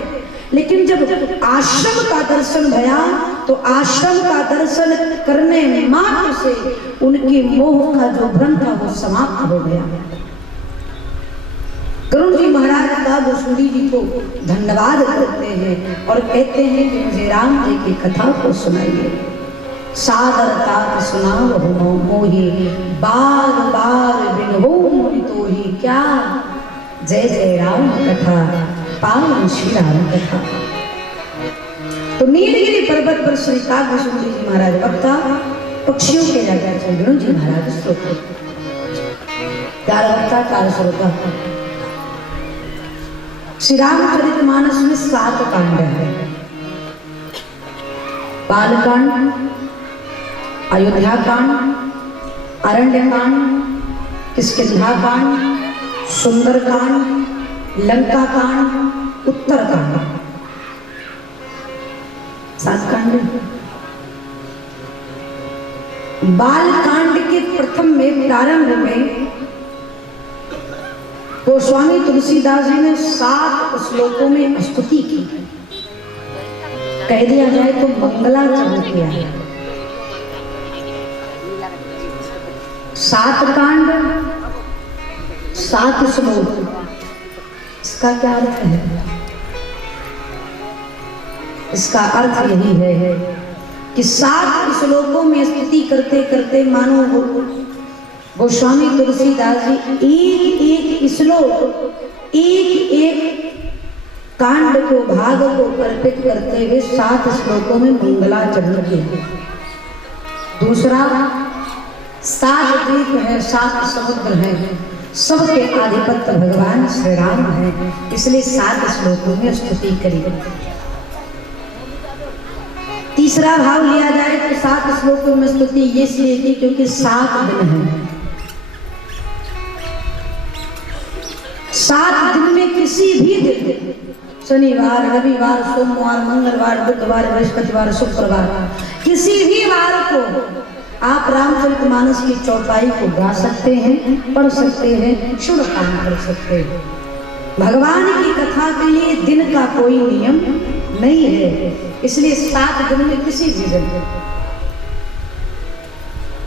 लेकिन जब आश्रम का दर्शन भया तो आश्रम का दर्शन करने मात्र से उनके मोह का जो भ्रम था वो समाप्त हो गया। गरुड़ जी महाराज कागभूषण जी को धन्यवाद करते हैं और कहते हैं कि मुझे राम जी की कथा को सुनाइए। सादरता सुनाओ मोहि, बार बार बिनहो मोहि तोहि। क्या? जय जय राम कथा, पावन श्री राम कथा। तो नीलगिरी पर्वत पर श्री कागभूषण जी महाराज वक्ता, पक्षियों के राजा श्री गरुड़ जी महाराज श्रोता। चार वक्ता, चार श्रोता। श्री रामचरितमानस में 7 कांड है। बालकांड, अयोध्या कांड, अरण्य कांड, किष्किंधा कांड, सुंदर कांड, लंका कांड, उत्तर कांड। 7 कांड। बाल कांड के प्रथम में प्रारंभ में गोस्वामी तुलसीदास जी ने 7 श्लोकों में स्तुति की। कह दिया जाए तो मंगलाचरण किया है। 7 कांड, 7 श्लोक। इसका क्या अर्थ है? इसका अर्थ यही है कि 7 श्लोकों में स्तुति करते करते मानो गोस्वामी तुलसीदास जी एक एक श्लोक, एक एक कांड को, भाग को अर्पित करते हुए 7 श्लोकों में मंगलाचरण किया। दूसरा, 7 द्वीप है, 7 समुद्र है, सबके आधिपत्य भगवान श्री राम है, इसलिए 7 श्लोकों में स्तुति करी। तीसरा भाव लिया जाए तो 7 श्लोकों में स्तुति ये इसलिए की क्योंकि 7 दिन है। 7 दिन में किसी भी दिन, शनिवार, रविवार, सोमवार, मंगलवार, बुधवार, बृहस्पतिवार, शुक्रवार, किसी भी वार को आप रामचरितमानस की चौपाई को गा सकते हैं, पढ़ सकते हैं, शुभ काम कर सकते हैं। भगवान की कथा के लिए दिन का कोई नियम नहीं है, इसलिए 7 दिन में किसी भी दिन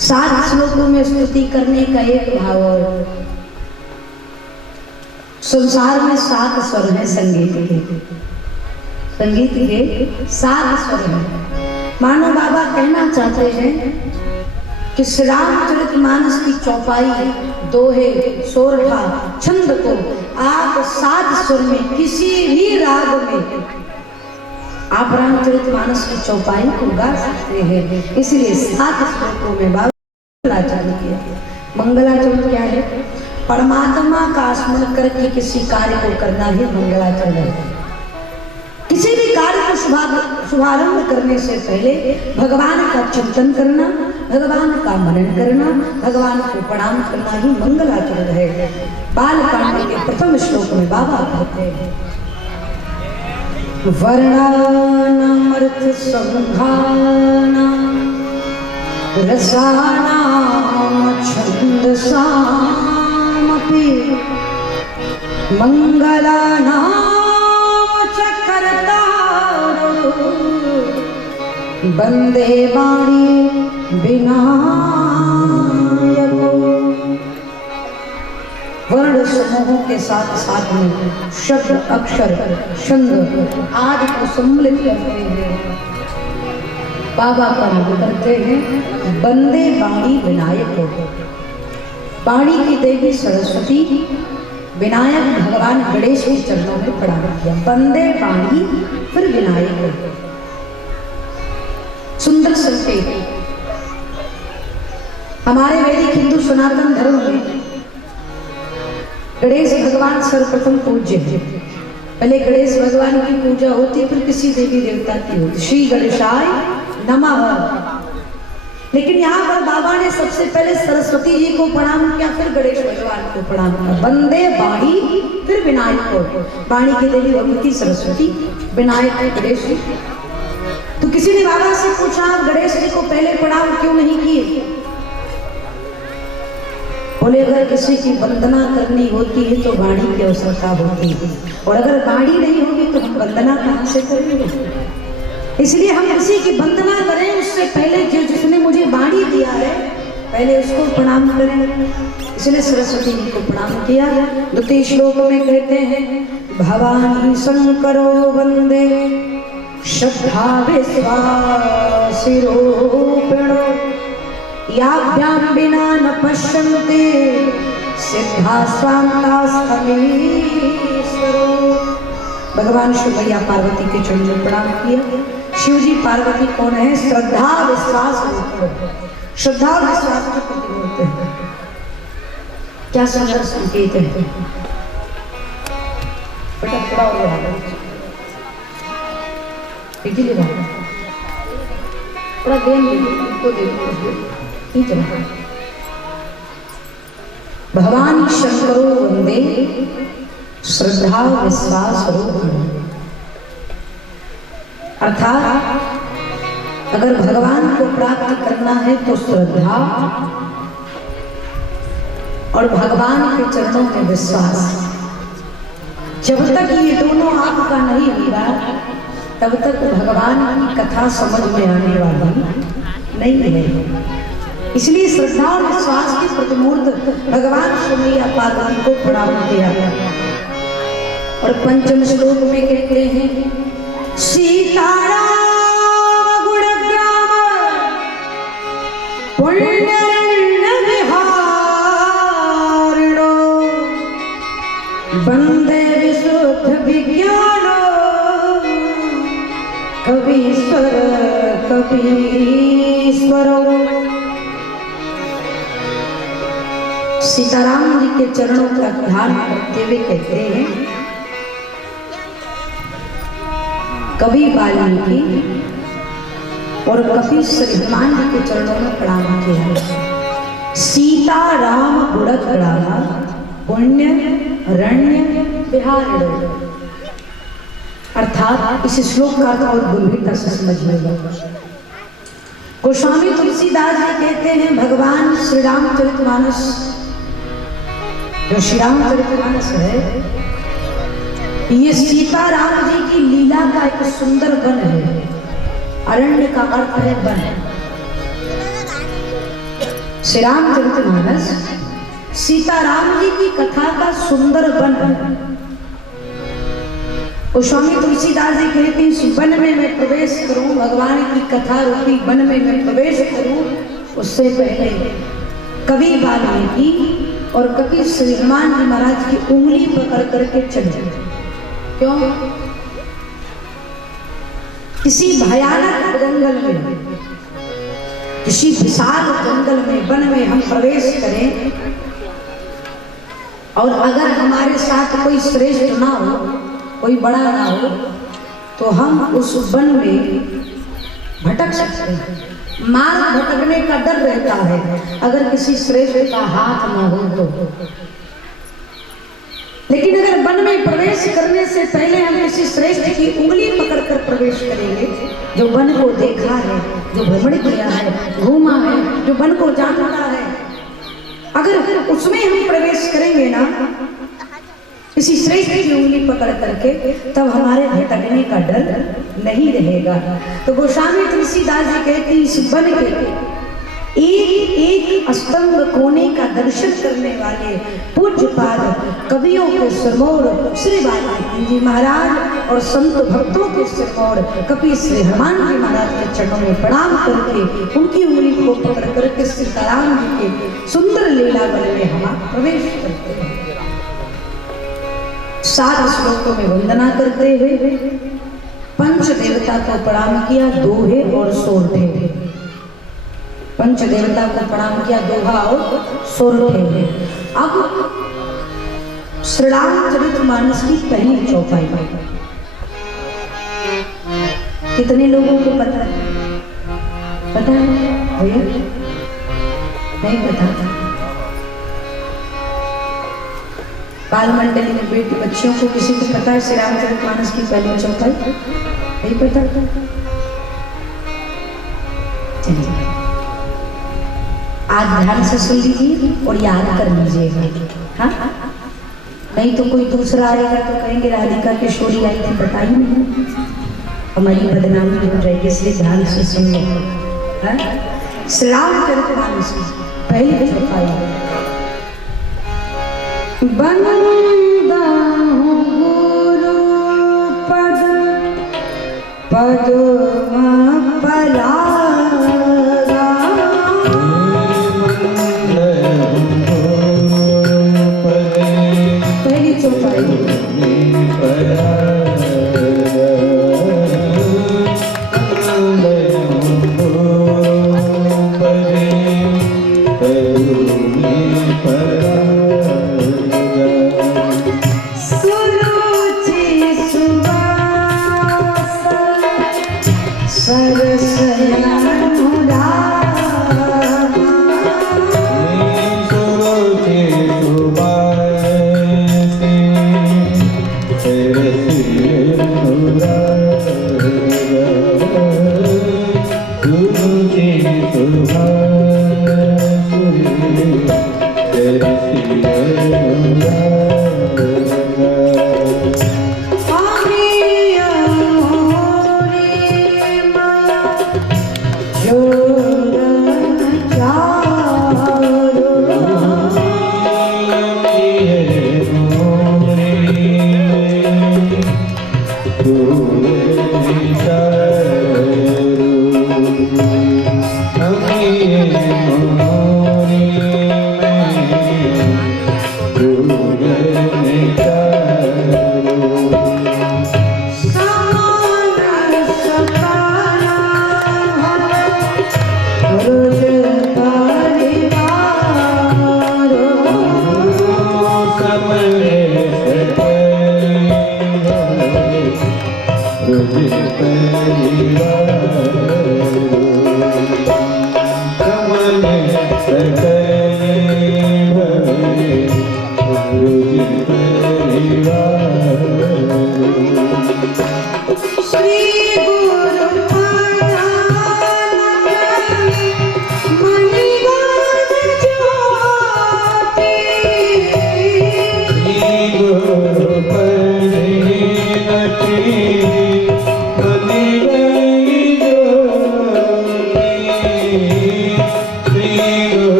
7 श्लोकों में स्तुति करने का एक भाव और संसार में 7 स्वर हैं संगीत के। संगीत के 7 स्वर हैं। मानो बाबा कहना चाहते हैं कि श्री रामचरितमानस की चौपाई, दोहे, सोरठा, छंद को आप 7 स्वर में किसी भी राग में आप रामचरितमानस की चौपाई को गा सकते हैं। इसलिए 7 श्लोकों में बाबा मंगलाचरण किया। मंगलाचरण क्या है? परमात्मा का स्मरण करके किसी कार्य को करना ही मंगलाचरण है। किसी भी कार्य को शुभारंभ करने से पहले भगवान का चिंतन करना, भगवान का मनन करना, भगवान को प्रणाम करना ही मंगलाचरण है। बालकांड के प्रथम श्लोक में बाबा कहते हैं वर्णानामर्थ संघानां रसानां छन्दसामपि मंगलानां च कर्तारो वन्दे वाणी विनायको। वर्ण समूहों के साथ साथ में शब्द, अक्षर, छंद आदि को सम्मिलित करते हैं बाबा का नाम करते हैं वंदे वाणी विनायक। वाणी की देवी सरस्वती, विनायक भगवान गणेश के चरणों में प्रणाम किया। वंदे वाणी फिर विनायक। सुंदर संकेत। हमारे वैदिक हिंदू सनातन धर्म में गणेश भगवान सर्वप्रथम पूज्य है। पहले गणेश भगवान की पूजा होती, फिर किसी देवी देवता की होती। श्री गणेशाय नमः। लेकिन यहाँ पर बाबा ने सबसे पहले सरस्वती जी को प्रणाम किया, फिर गणेश भगवान को प्रणाम किया। वंदे वाणी फिर विनायक को। वाणी की देवी भगवती सरस्वती, विनायक गणेश जी। तो किसी ने बाबा से पूछा आप गणेश जी को पहले प्रणाम क्यों नहीं किए? बोले अगर किसी की वंदना करनी होती है तो वाणी की आवश्यकता होती है, और अगर वाणी नहीं होगी तो हम वंदना कहाँ से करेंगे? इसलिए हम किसी की वंदना करें उससे पहले जिसने मुझे वाणी दिया है पहले उसको प्रणाम करें। इसलिए सरस्वती जी को प्रणाम किया। द्वितीय श्लोक में कहते हैं भवानी शंकरो वंदे श्रद्धा विश्वासी रूपिणो याभ्याम बिना न पश्यन्ते सिद्धा स्वांतास्तमीश्वरो। भगवान शिव मैया पार्वती के चरणों में प्रणाम किया। शिव जी पार्वती कौन है? श्रद्धा विश्वास रूपिणो। श्रद्धा और विश्वास के प्रतिमूर्ति है। क्या सुंदर संकेत है। बेटा थोड़ा और थोड़ा ठीक है। भगवान शंकरो वंदे श्रद्धा विश्वास रूपिणो। अर्थात अगर भगवान को प्राप्त करना है तो श्रद्धा और भगवान के चरणों में विश्वास। जब तक ये दोनों आपका नहीं होगा तब तक भगवान की कथा समझ में आने वाली नहीं है। इसलिए श्रद्धा और विश्वास की प्रतिमूर्त भगवान शिव मैया पार्वती को प्रणाम किया। और पंचम श्लोक में कहते हैं सीताराम गुणग्राम पुण्यरण्य विहारिणो वंदे विशुद्ध विज्ञानो कवीश्वर कवीश्वरो। सीताराम जी के चरणों का ध्यान करते हुए कहते हैं कवि वाल्मीकि और कवि श्री हनुमान जी के चरणों में प्रणाम किया। सीता राम गुणग्राम पुण्य रण्य विहारिणो। अर्थात इस श्लोक का अर्थ और गंभीरता से समझिएगा। गोस्वामी तुलसीदास जी कहते हैं भगवान श्री रामचरितमानस, जो श्री रामचरितमानस है ये सीताराम जी की लीला का एक सुंदर वन है। अरण्य का अर्थ है वन। श्री रामचरितमानस सीताराम जी की कथा का सुंदर वन। और स्वामी तुलसीदास जी कहते हैं, इस वन में मैं प्रवेश करूं, भगवान की कथा रूपी वन में मैं प्रवेश करूं, उससे पहले कवि वाल्मीकि और कवि श्री हनुमान जी महाराज की उंगली पकड़ करके चले। क्यों? किसी भयानक जंगल में, किसी विशाल जंगल में, वन में हम प्रवेश करें और अगर हमारे साथ कोई श्रेष्ठ ना हो, कोई बड़ा ना हो, तो हम उस वन में भटक सकते हैं। मार्ग भटकने का डर रहता है अगर किसी श्रेष्ठ का हाथ ना हो तो। लेकिन अगर वन में प्रवेश करने से पहले हम किसी श्रेष्ठ की उंगली पकड़कर प्रवेश करेंगे, जो वन को देखा है, जो भ्रमण किया है, घूमा है, जो वन को जानता है, अगर उसमें हम प्रवेश करेंगे ना किसी श्रेष्ठ की उंगली पकड़ करके, तब हमारे भटकने का डर नहीं रहेगा। तो गोस्वामी तुलसीदास जी कहते हैं, इस वन के एक एक स्तंभ कोने का दर्शन करने वाले पूज्यपाद कवियों के सिरमौर श्री वाल्मीकि जी महाराज और संत भक्तों के सिरमौर कवि श्री हनुमान जी महाराज के चरणों में प्रणाम करके उनकी उंगली को पकड़ करके सीताराम जी के सुंदर लीला वन में हम प्रवेश करते हैं। 7 श्लोकों में वंदना करते हुए पंच देवता को प्रणाम किया, दोहे और सोरठे। पंच देवता को प्रणाम किया, दोहा और सोरठे। अब श्री रामचरितमानस की पहली चौपाई कितने लोगों को पता है? पता है भैया? नहीं पता? बाल मंडली में बेटी बच्चियों को किसी को पता है श्री रामचरितमानस की पहली चौपाई? नहीं पता? चलिए आज ध्यान से सुन लीजिए और याद कर लीजिएगा। हाँ, नहीं तो कोई दूसरा आएगा तो कहेंगे राधिका किशोरी आई थी, बताई नहीं, हमारी बदनामी हो जाएगी, इसलिए ध्यान से सुन लो। श्री रामचरितमानस की पहली चौपाई। बंदा हूँ गुरु पद पद्म परागा। पहली चौपाई।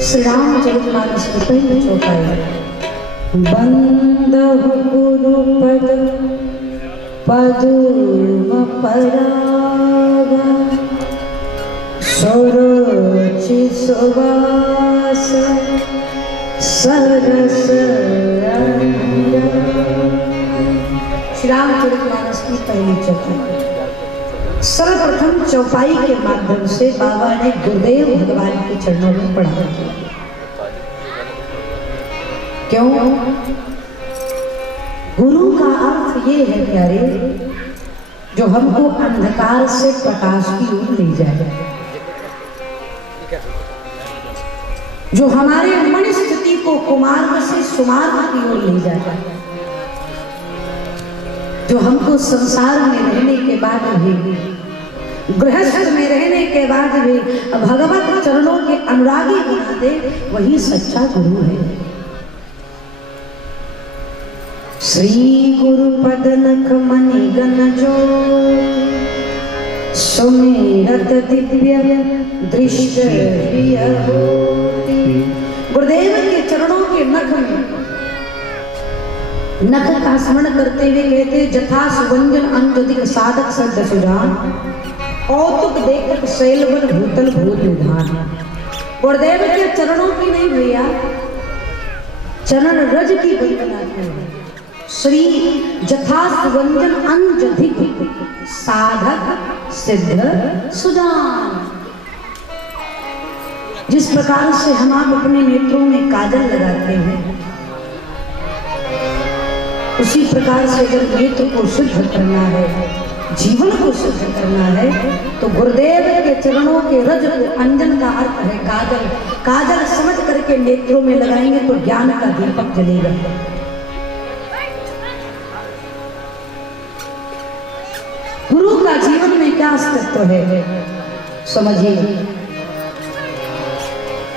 श्री रामचरितमानस की पहली चौपाई। बंदहु गुरुपद पदुम पराग सरोचि सुवास सरस रंग। श्री रामचरितमानस की पहली चौपाई। सर्वप्रथम चौपाई के माध्यम से बाबा ने गुरुदेव भगवान के चरणों में पढ़ा। क्यों? गुरु का अर्थ ये है प्यारे, जो हमको अंधकार से प्रकाश की ओर ले जाए, जो हमारे मन स्थिति को कुमार्ग से सुमार्ग की ओर ले जाए, जो हमको संसार में रहने के बाद भी, गृहस्थ में रहने के बाद भी भगवत चरणों के अनुरागी बना दे, वही सच्चा गुरु है। श्री गुरु पद नख मणि गण जो सुमिरत दिव्य दृष्ट प्रिय होती। गुरुदेव के चरणों के नख में नख का स्मरण करते हुए कहते, जथा सुवंजन अंजदिक साधक सद सुजान औतुक देखत शैलवन भूतल भूत विधान। गुरुदेव के चरणों की नहीं भैया, चरण रज की वंदना की। श्री जथा सुवंजन अंजदिक साधक सिद्ध सुजान। जिस प्रकार से हम आप अपने नेत्रों में काजल लगाते हैं, उसी प्रकार से जब नेत्र को शुद्ध करना है, जीवन को शुद्ध करना है, तो गुरुदेव के चरणों के रज को, अंजन का अर्थ है काजल, काजल समझ करके नेत्रों में लगाएंगे तो ज्ञान का दीपक जलेगा। गुरु का जीवन में क्या अस्तित्व है समझिए।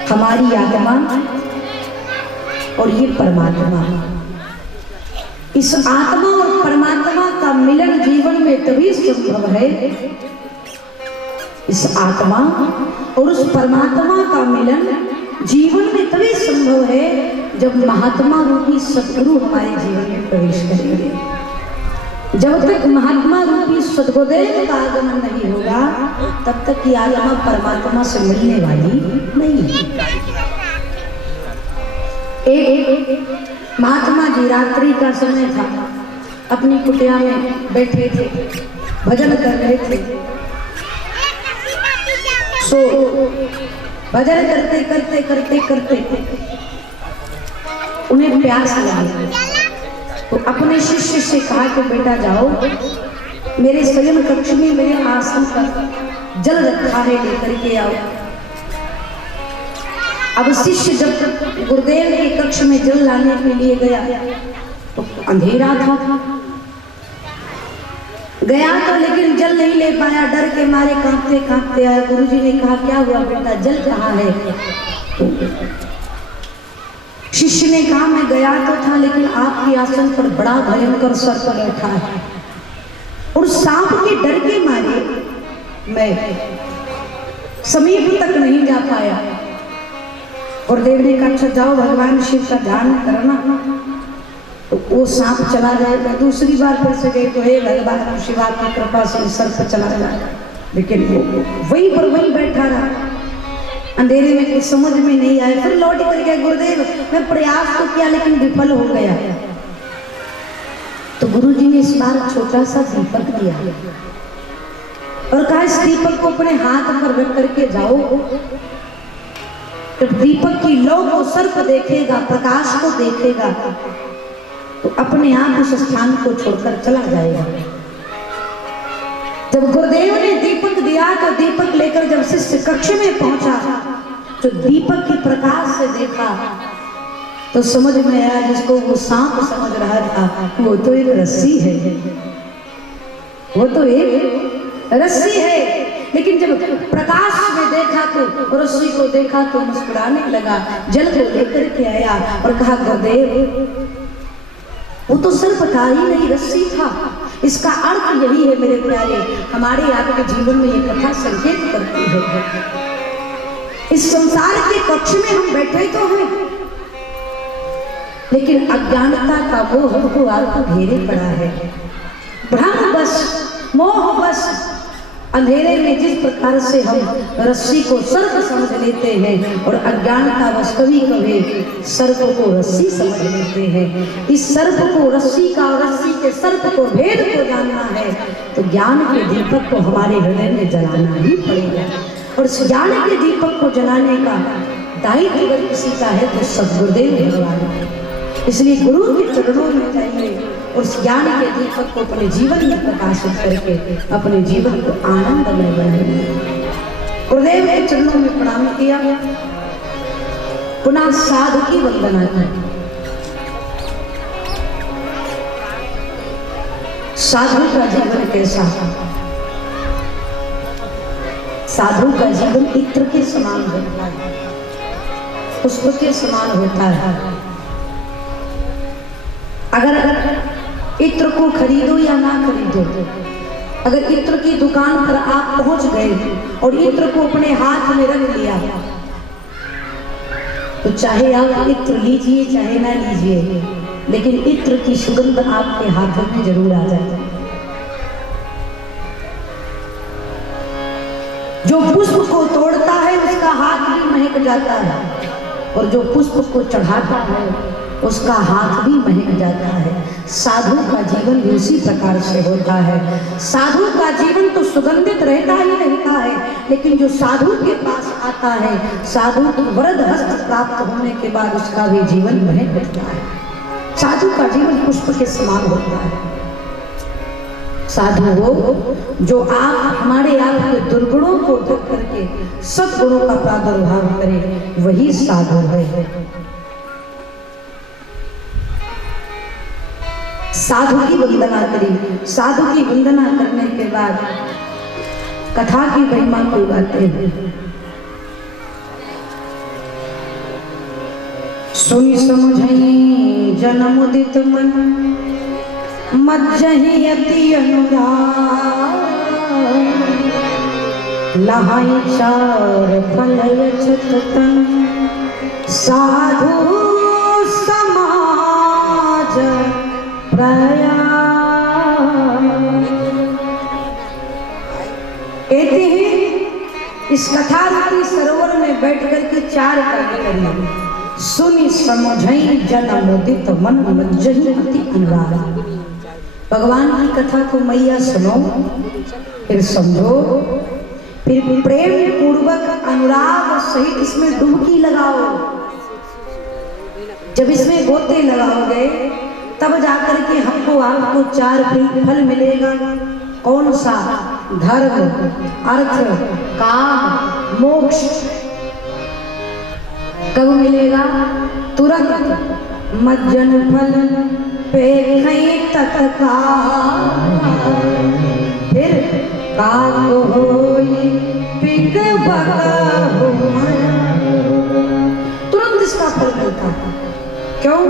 हमारी आत्मा और ये परमात्मा, इस आत्मा और परमात्मा का मिलन जीवन में तभी संभव है, इस आत्मा और उस परमात्मा का मिलन जीवन में तभी संभव है जब महात्मा रूपी सद्गुरु हमारे जीवन में प्रवेश करेंगे। जब तक महात्मा रूपी सद्गुरुदेव का आगमन नहीं होगा, तब तक ये आत्मा परमात्मा से मिलने वाली नहीं है। एक महात्मा जी रात्रि का समय था, अपनी कुटिया में बैठे थे, भजन कर रहे थे। सो भजन करते करते करते करते उन्हें प्यास लगी, तो अपने शिष्य से कहा कि बेटा जाओ, मेरे शयन कक्ष में मेरे आसन पर जल रखा है, लेकर के आओ। अब शिष्य जब गुरुदेव के कक्ष में जल लाने के लिए गया तो अंधेरा था, गया तो लेकिन जल नहीं ले पाया, डर के मारे कांपते कांपते आया। गुरुजी ने कहा क्या हुआ बेटा, जल कहाँ है? शिष्य ने कहा मैं गया तो था, लेकिन आपके आसन पर बड़ा भयंकर सर्प बैठा है और सांप के डर के मारे मैं समीप तक नहीं जा पाया। गुरुदेव ने कहा अच्छा जाओ, भगवान शिव का ध्यान करना। तो वो सांप चला जाएगा। दूसरी बार फिर से गए तो हे भगवान शिवा की कृपा से सर्प चला जाए, लेकिन वो वहीं पर वहीं बैठा रहा। अंधेरे में कुछ समझ में नहीं आया, फिर लौट कर गया। गुरुदेव मैं प्रयास तो किया लेकिन विफल हो गया। तो गुरुजी ने इस बार छोटा सा दीपक दिया और कहा इस दीपक को अपने हाथ पर रख करके जाओ, जब दीपक की लौ को सर्प देखेगा, प्रकाश को देखेगा, तो अपने आप उस स्थान को छोड़कर चला जाएगा। जब गुरुदेव ने दीपक दिया तो दीपक लेकर जब शिष्य कक्ष में पहुंचा, तो दीपक के प्रकाश से देखा तो समझ में आया, जिसको वो सांप समझ रहा था वो तो एक रस्सी है, वो तो एक रस्सी है। लेकिन जब प्रकाश में देखा तो रस्सी को देखा तो मुस्कुराने लगा, जल को लेकर के आया और कहा गुरुदेव वो तो सर्प था ही नहीं, रस्सी था, इसका अर्थ यही है मेरे प्यारे, हमारे आपके जीवन में ये कथा संकेत करती है। इस संसार के कक्ष में हम बैठे तो हैं, लेकिन अज्ञानता का वो हमको आपको घेरे पड़ा है। भ्रम बस, मोह बस, अंधेरे में जिस प्रकार से हम रस्सी को सर्प समझ लेते हैं और अज्ञानता बस कभी कभी सर्प को रस्सी समझ लेते हैं। इस सर्प को रस्सी का और रस्सी के सर्प को भेद को जानना है तो ज्ञान के दीपक को हमारे हृदय में जलाना ही पड़ेगा। और इस ज्ञान के दीपक को जलाने का दायित्व अगर किसी का है तो सद्गुरुदेव भगवान। इसलिए गुरु के चरणों में जाइए और उस ज्ञान के दीपक को अपने जीवन में प्रकाशित करके अपने जीवन को आनंदमय बनाइए। गुरुदेव के चरणों में प्रणाम किया, पुनः साधु की वंदना की। साधु का जीवन कैसा? साधु का जीवन इत्र के समान होता है, पुष्प के समान होता है। अगर इत्र को खरीदो या ना खरीदो, अगर इत्र की दुकान पर आप पहुंच गए और इत्र को अपने हाथ में रख लिया तो चाहे आप इत्र लीजिए चाहे ना लीजिए, लेकिन इत्र की सुगंध आपके हाथों में जरूर आ जाए। जो पुष्प को तोड़ता है उसका हाथ भी महक जाता है, और जो पुष्प को चढ़ाता है उसका हाथ भी महक जाता है। साधु का जीवन भी उसी प्रकार से होता है। साधु का जीवन तो सुगंधित रहता ही रहता है, लेकिन जो साधु के पास आता है, साधु को वरद हस्त प्राप्त होने के बाद उसका भी जीवन महक उठता है। साधु का जीवन पुष्प के समान होता है। साधु वो जो आप हमारे आप के दुर्गुणों को ढक करके सद्गुणों का प्रादुर्भाव करे, वही साधु है। साधु की वंदना करी। साधु की वंदना करने के बाद कथा की महिमा को गाते हैं। सुनी समझई जन्म उदित मन, मज्जहि अति अनुराग, लहाई चार फल यचत तन, साधु समाज कहते हैं इस कथा रूपी सरोवर में बैठ करके चार कार्य करिए। सुनी समझई जन्म उदित मन, मज्जहि अति अनुराग। भगवान की कथा को मैया सुनो, फिर समझो, फिर प्रेम पूर्वक अनुराग सहित इसमें डुबकी लगाओ। जब इसमें गोते लगाओगे तब जाकर के हमको आपको चार फल मिलेगा। कौन सा? धर्म, अर्थ, काम, मोक्ष। कब मिलेगा? तुरंत। मज्जन फल पेखई तत्काल, फिर काक होई बिक बका, तुरंत इसका फल मिलता है। क्यों?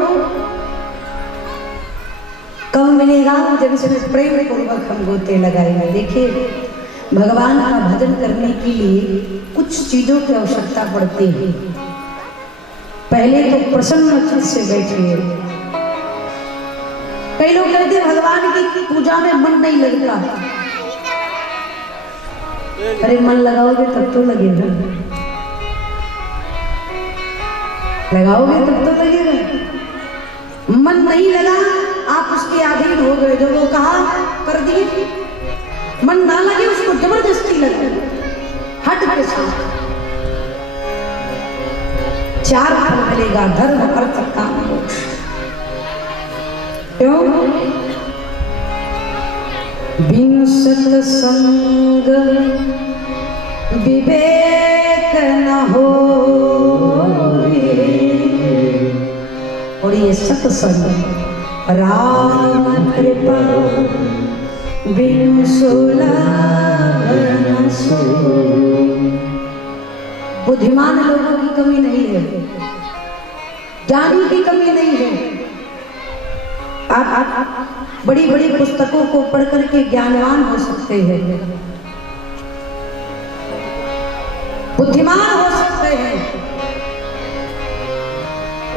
कब मिलेगा? जब इसमें प्रेम पूर्वक हम गोते लगाएंगे। देखिए, भगवान का भजन करने के लिए कुछ चीजों की आवश्यकता पड़ती है। पहले तो प्रसन्न चित्त से बैठिए। कई लोग कहते हैं भगवान की पूजा में मन नहीं लगता। अरे मन लगाओगे तब तो लगेगा, लगाओगे तब तो लगेगा। मन नहीं लगा, आप उसके अधीन हो गए, जो वो कहा कर दिए। मन ना लगे उसको जबरदस्ती लगे, हट के साथ। चार फल मिलेगा, धर्म, अर्थ, काम, मोक्ष। क्यों? बिन सत्संग विवेक न हो, और ये सत्संग राम कृपा बिनु सुलभ न सोई। बुद्धिमान लोगों की कमी नहीं है, ज्ञानी की कमी नहीं है, आप बड़ी बड़ी पुस्तकों को पढ़ करके ज्ञानवान हो सकते हैं, बुद्धिमान हो सकते हैं,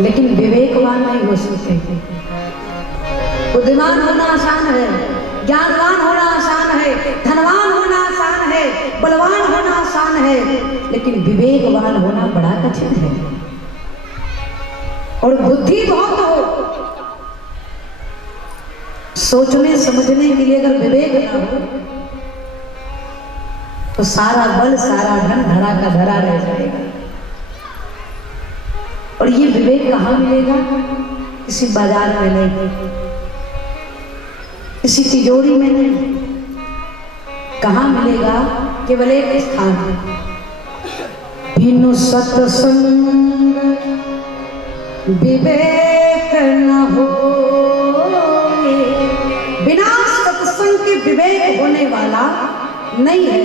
लेकिन विवेकवान नहीं हो सकते। बुद्धिमान होना आसान है, ज्ञानवान होना आसान है, धनवान होना आसान है, बलवान होना आसान है, लेकिन विवेकवान होना बड़ा कठिन है। और बुद्धि बहुत हो, सोचने समझने के लिए अगर विवेक ना हो तो सारा बल सारा धन धरा का धरा रह जाएगा। और ये विवेक कहाँ मिलेगा? किसी बाजार में नहीं, किसी तिजोरी में नहीं, कहाँ मिलेगा? केवल एक स्थान, बिनु सत्संग विवेक न हो। बिना सत्संग के विवेक होने वाला नहीं है।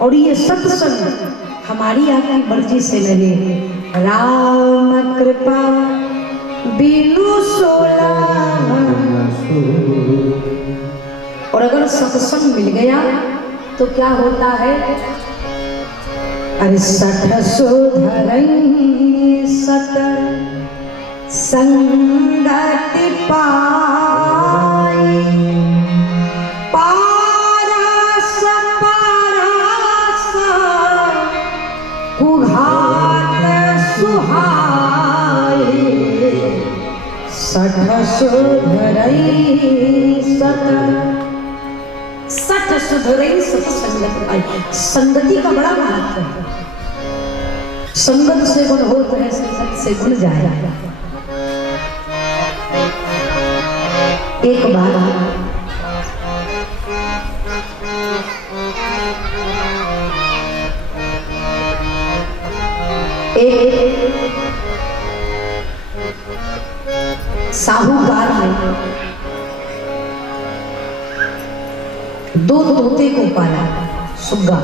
और ये सत्संग हमारी आपकी मर्जी से नहीं, राम कृपा बिनु सोला। और अगर सत्संग मिल गया तो क्या होता है? अरे सठ सुधरई सत संगति पाई, पारस पारस कुघात सुहाई। सठ सुधरई सठ सुधरई सत संगति पाई। संगति का बड़ा महत्व है। संगत से गुण होता है, संगत से गुण जाएगा। एक बार एक साहूकार ने दो तोते को पाला, सुग्गा।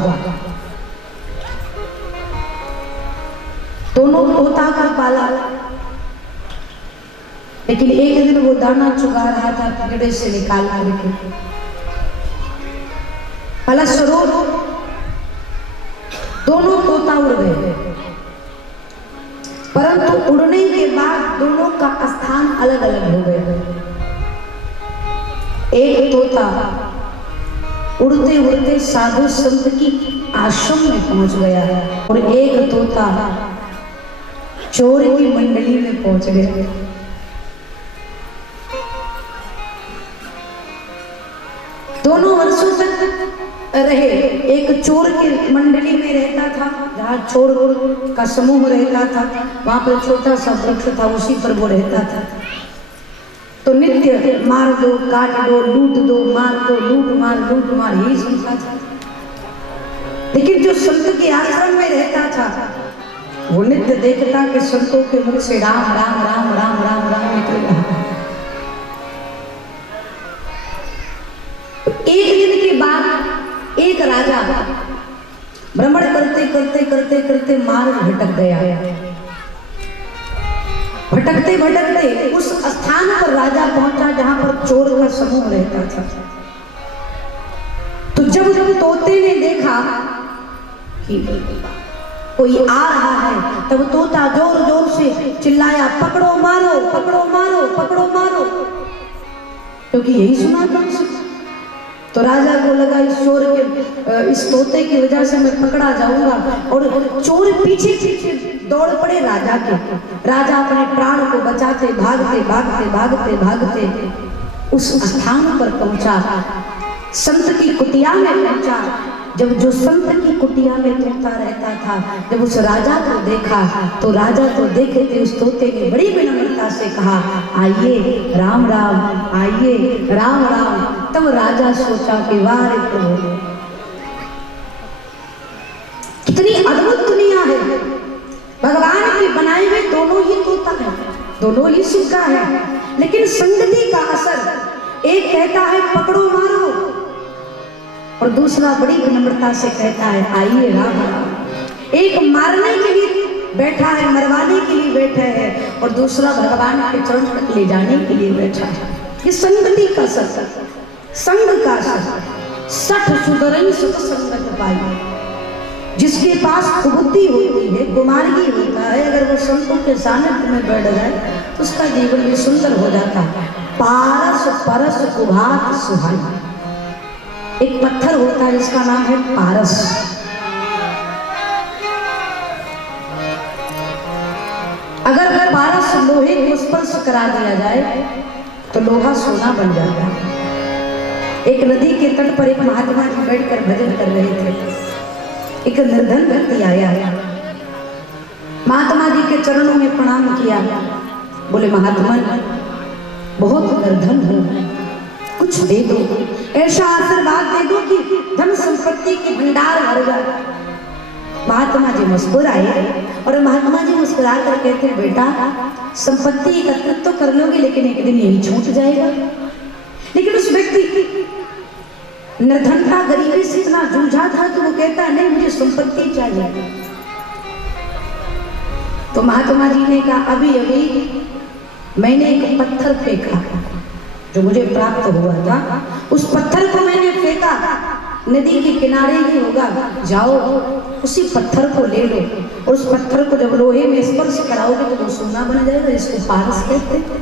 दोनों तोता को पाला, लेकिन एक दिन वो दाना चुगा रहा था पिंजड़े से निकाल करके। फलस्वरूप दोनों तोता उड़ गए, परंतु उड़ने के बाद दोनों का स्थान अलग अलग हो गए। एक तोता उड़ते उड़ते साधु संत की आश्रम में पहुंच गया और एक तोता चोर की मंडली में पहुंच गया। दोनों वर्षों तक रहे। एक चोर की मंडली में रहता था, जहाँ चोर का समूह रहता था, वहां पर छोटा सा वृक्ष था, उसी पर वो रहता था। तो नित्य मार दो, काट दो, लूट दो, मार दो, लूट मार ही सुनता था। लेकिन जो संत के आश्रम में रहता था वो नित्य देखता कि संतों के मुख से राम राम राम राम राम राम निकल रहा है। एक दिन के बाद एक राजा भ्रमण करते करते करते करते मार्ग भटक गया। भटकते भटकते उस स्थान पर राजा पहुंचा जहां पर चोर का समूह रहता था। तो जब तोते ने देखा कि कोई आ रहा है, तब तोता जोर जोर से चिल्लाया, पकड़ो मारो पकड़ो मारो पकड़ो मारो, क्योंकि यही सुना था उसे। तो राजा को लगा इस चोर के, इस तोते की वजह से मैं पकड़ा जाऊंगा। और चोर पीछे पीछे दौड़ पड़े राजा के। राजा अपने प्राण को बचाते भागते भागते भागते भागते उस स्थान पर पहुंचा, संत की कुटिया में पहुंचा। जब जो संत की कुटिया में तोता रहता था, जब उस राजा को देखा तो राजा को देखते उस तोते ने बड़ी विनम्रता से कहा, आइए राम राम, आइए राम राम। तब राजा सोचा कि वाह रे प्रभु, कितनी अद्भुत दुनिया है। भगवान के बनाए हुए दोनों ही तोता है, दोनों ही सुग्गा है, लेकिन संगति का असर, एक कहता है पकड़ो मारो और दूसरा बड़ी विनम्रता से कहता है आइए राम राम। एक मारने के लिए बैठा है मरवाने के लिए बैठा है, और दूसरा भगवान के चरण तक ले जाने के लिए बैठा है। ये संगति का सत, संग का सत, सठ सुधरई सुत संगत पाई। जिसके पास कुबुद्धि होती है, कुमार्गी होता है, अगर वो संतों के सानिध्य में बैठ जाए तो उसका जीवन भी सुंदर हो जाता है। पारस परस कुभात सुहाई। एक पत्थर होता है जिसका नाम है पारस। अगर पारस लोहे को स्पर्श करा दिया जाए तो लोहा सोना बन जाता है। एक नदी के तट पर एक महात्मा जी बैठकर भजन कर रहे थे। एक निर्धन व्यक्ति आया, महात्मा जी के चरणों में प्रणाम किया। बोले महात्मा बहुत निर्धन हूँ, कुछ दे दो, ऐसा आशीर्वाद दे दो कि धन संपत्ति की भंडार भर जाए। महात्मा जी मुस्कुराए और महात्मा जी मुस्कुरा कर कहते बेटा संपत्ति एकत्रित तो कर लोगे लेकिन एक दिन यही छूट जाएगा। लेकिन उस व्यक्ति निर्धनता गरीबी से इतना जूझा था कि वो कहता नहीं मुझे संपत्ति चाहिए। तो महात्मा जी ने कहा अभी अभी मैंने एक पत्थर फेंका जो मुझे प्राप्त हुआ था, उस पत्थर को मैंने फेंका, नदी के किनारे ही होगा, जाओ उसी पत्थर को ले लो, और उस पत्थर को जब लोहे में स्पर्श कराओगे तो वो सोना बन जाएगा, इसको पारस कहते हैं।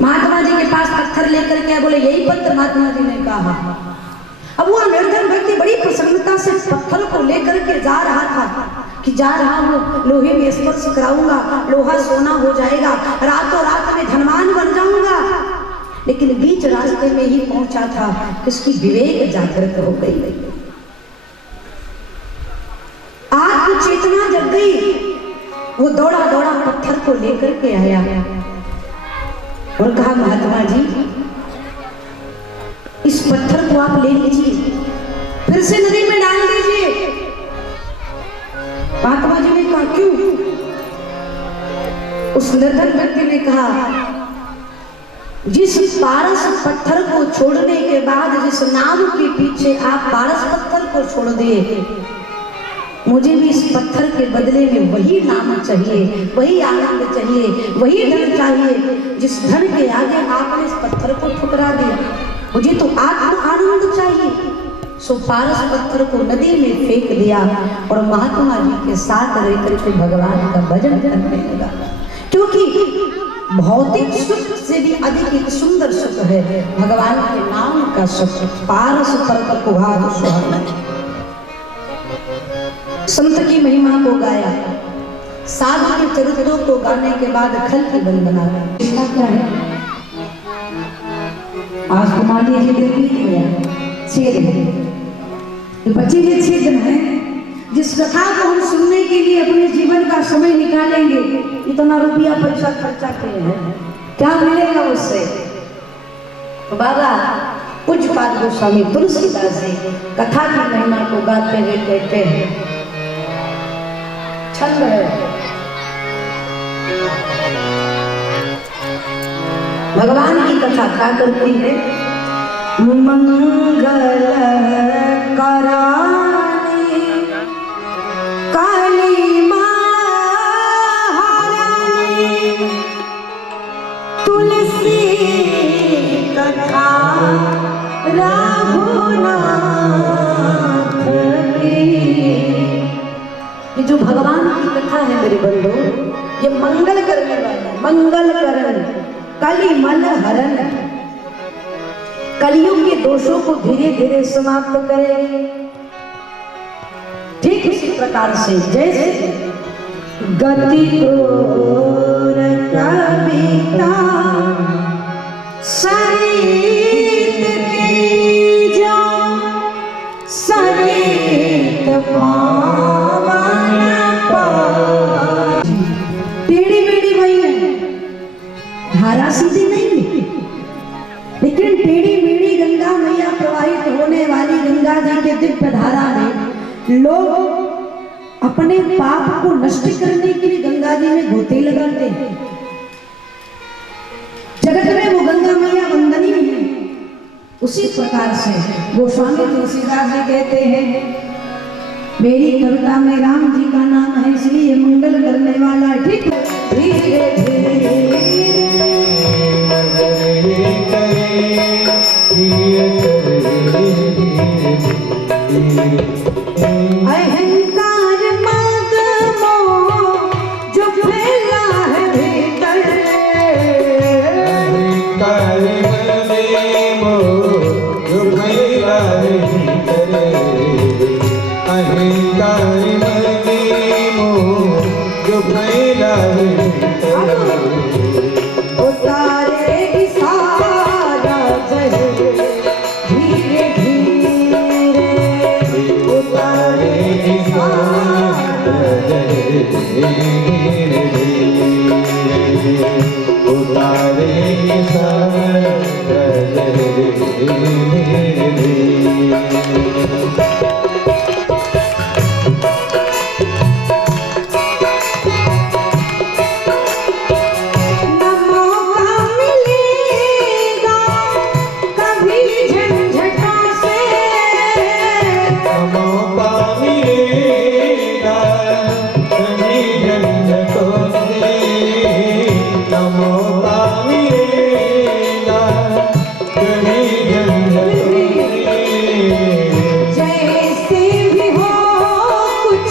महात्मा जी के पास पत्थर लेकर के बोले यही पत्थर, महात्मा जी ने कहा। अब वो निर्धन व्यक्ति बड़ी प्रसन्नता से पत्थर को लेकर के जा रहा था कि जा रहा हूँ, लोहे में स्पर्श कराऊंगा, लोहा सोना हो जाएगा, रातों रात में धनवान बन जाऊंगा। लेकिन बीच रास्ते में ही पहुंचा था, इसकी विवेक जागृत हो गई, आत्म चेतना जग गई। वो दौड़ा दौड़ा पत्थर को लेकर के आया और कहा महात्मा जी इस पत्थर को आप ले लीजिए, फिर से नदी में डाल दीजिए। महात्मा जी ने कहा क्यों? उस निर्धन व्यक्ति ने कहा जिस पारस पत्थर को छोड़ने के बाद जिस नाम के पीछे आप पारस पत्थर को छोड़ दिए, मुझे भी इस पत्थर के बदले में वही नाम चाहिए, वही आनंद चाहिए, वही धन चाहिए जिस धन के आगे आपने इस पत्थर को ठुकरा दिया। मुझे तो आत्म आनंद चाहिए। सो पारस पत्थर को नदी में फेंक दिया और महात्मा जी के साथ रहकर के भगवान का भजन करने लगा। क्योंकि भौतिक सुख से भी अधिक एक सुंदर सुख है भगवान के नाम का सुख। पारस पर कुभात सुहाई। संत की महिमा को गाया, साधु के चरित्रों को गाने के बाद खल की बन बना। इसका क्या है? आज कुमारी बीत गया 6 दिन, ये 25 6 दिन है जिस कथा को हम सुनने के लिए अपने जीवन का समय निकालेंगे, इतना रुपया पैसा खर्चा किए हैं, क्या मिलेगा उससे? तो बाबा पूज्यपाद गोस्वामी तुलसीदास जी कथा की महिमा को गाते हुए कहते हैं, छंद है भगवान की कथा क्या करती है? मंगल करानी काली महारानी तुलसी कथा रघुनाथ की। ये जो भगवान की कथा है मेरे बंधु, ये मंगल करने वाला, मंगल करण कली मन हरण, कलियुग के दोषों को धीरे धीरे समाप्त करेगी। ठीक इसी प्रकार से जैसे गति तोर कविता सरित की जा सरित पावन पार। टेढ़ी मेढ़ी वही है, धारा सीधी नहीं है, लेकिन टेढ़ी मेढ़ी गंगा मैया प्रवाहित होने वाली गंगा जी के दिव्य धारा में लोग अपने पाप को नष्ट करने के लिए गंगा जी में गोते लगाते हैं। जगत में वो गंगा मैया वंदनीय है। उसी प्रकार से गोस्वामी तुलसीदास जी कहते हैं मेरी कविता में राम जी का नाम है, इसलिए मंगल करने वाला। ठीक, धीरे अहंकार मद मोह जो फैला है भीतर, अहंकार मद मोह जो फैला है भीतर, अहंकार मद मोह जो फैला है भीतर, उतारे सारा जहर धीरे धीरे, उतारे सारा उतारे मौका मिलेगा कभी झंझटों से, मौका मिलेगा कभी झंझटों से, मौका मिलेगा कभी झंझटों से, जैसे भी हो कुछ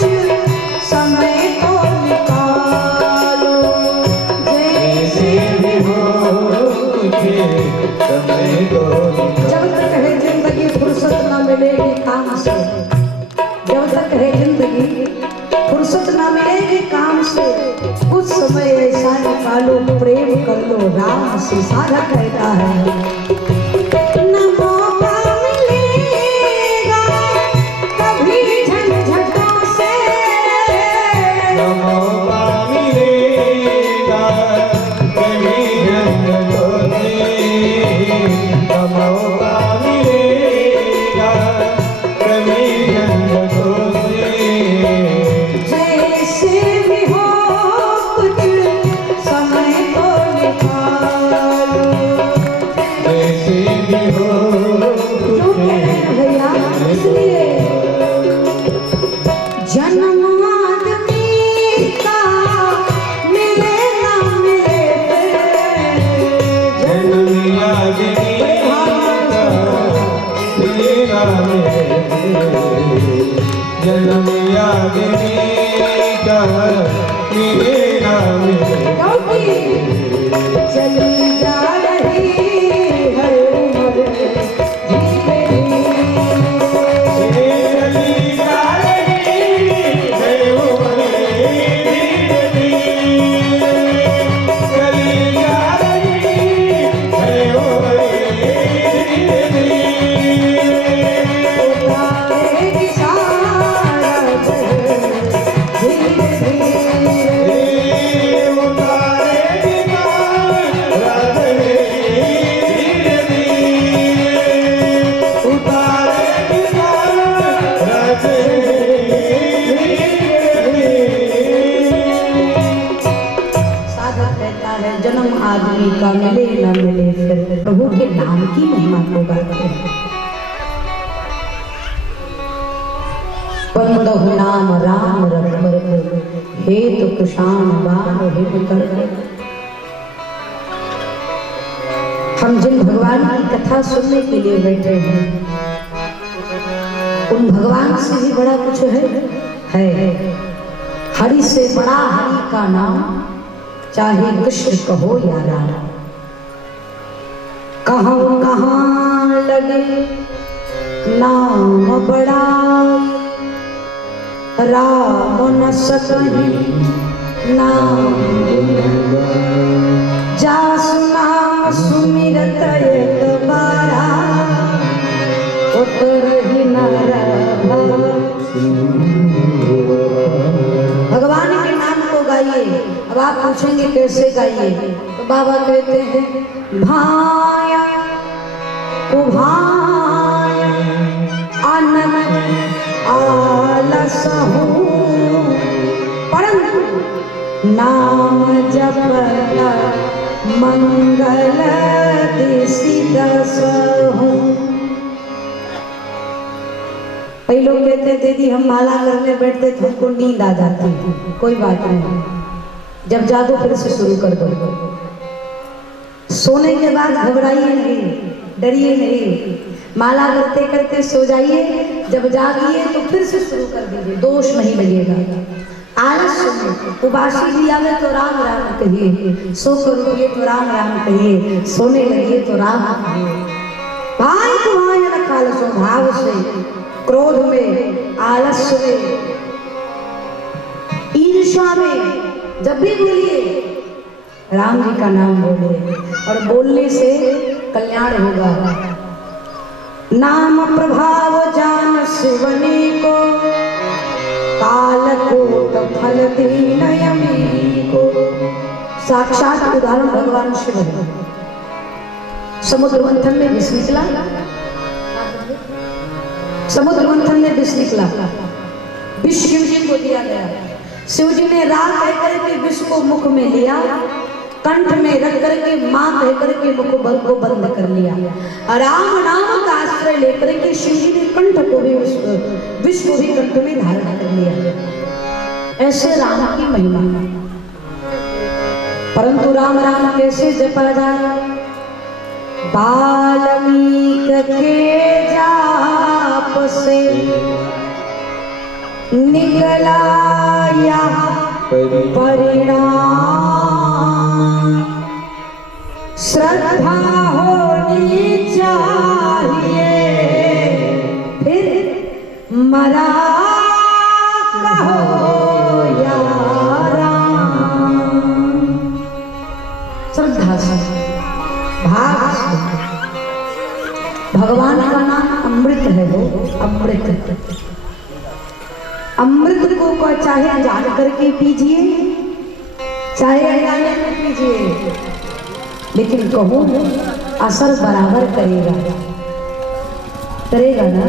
समय तो निकालो, जैसे भी हो कुछ समय तो जब तक है जिंदगी फुर्सत ना मिलेगी काम से, जब तक है जिंदगी फुर्सत ना मिलेगी काम से, कुछ समय ऐसा निकालो, प्रेम कर लो राम से। सारा कहता है न मौका मिलेगा कभी झंझटों से, मौका मिलेगा कभी झंझटों से, मौका मिलेगा कभी झंझटों से, जैसे भी हो कुछ समय तो निकालो, जैसे भी हो क्यों कह रहे हैं भैया? इसलिए जन्म आदमी का मिले ना मिले, जन्म आदमी का मिलेगा जन्म आदमी का मिलेगा क्योंकि चली जा रही है उम्र धीरे धीरे, चली जा रही है उम्र धीरे धीरे, चली जा रही है उम्र धीरे धीरे, उतारेगी सारा जहर धीरे धीरे, उतारेगी सारा जहर धीरे धीरे, उतारेगी सारा जहर धीरे धीरे। साधक कहता है जन्म आदमी का मिले न मिले, फिर प्रभु के नाम की महिमा को गाते हैं। बंदहु नाम राम रघुबर, हेतु कुशान बाण हिम कर। हम जिन भगवान की कथा सुनने के लिए बैठे हैं, उन भगवान से भी बड़ा कुछ है। हरि से बड़ा हरि का नाम, चाहे कृष्ण कहो या राम। कहाँ कहाँ लगे नाम बड़ा, राम न सकहि नाम, जा सुना सुमिरत एक बारा, उतरहि नर भव। भगवान के नाम को गाइए। अब आप पूछेंगे कैसे गाइए, तो बाबा कहते हैं भाया उभाया आनंद आलस हूँ, परंतु नाम जपता मंगल दिसि दस हूँ। कई लोग कहते हैं दीदी हम माला करने बैठते तो हमको नींद आ जाती है। कोई बात नहीं, जब जागो फिर से शुरू कर दो। सोने के बाद घबराइए नहीं, डरिए नहीं, माला करते करते सो जाइए, जब जागिए तो फिर से शुरू कर दीजिए, दोष नहीं लगेगा। आलस्य में उबासी भी आवे तो राम राम कहिए, सो कर उठिए तो राम राम कहिए, सोने लगिए तो राम कहिए। भाई तुम्हारे रखाल स्वभाव से, क्रोध में, आलस्य में, ईर्ष्या में जब भी बोलिए राम जी का नाम बोले, और बोलने से कल्याण होगा। नाम प्रभाव जान शिवनी को, कालकूट फल दीन यमी को। साक्षात उदाहरण भगवान शिव है। समुद्र मंथन में विष निकला, समुद्र मंथन में विष निकला, विष शिव जी को दिया गया। शिव जी ने राग कह करके विष को मुख में लिया, कंठ में रख करके मां कह करके मुख बल को बंद कर लिया। राम नाम का आश्रय लेकर के शिव जी ने कंठ को भी विष को भी कंठ में धारण कर लिया। ऐसे राम की महिमा। परंतु राम राम कैसे जपा जाए? वाल्मीकि के जाप से निकला यह परिणाम, श्रद्धा होनी चाहिए, फिर मरा कहो या राम। श्रद्धा से, भाव से। भगवान का नाम अमृत है, वो अमृत। अमृत को चाहे जान करके पीजिए, चाहे अनजाने में पीजिए, लेकिन कहूँ असर बराबर करेगा, करेगा ना।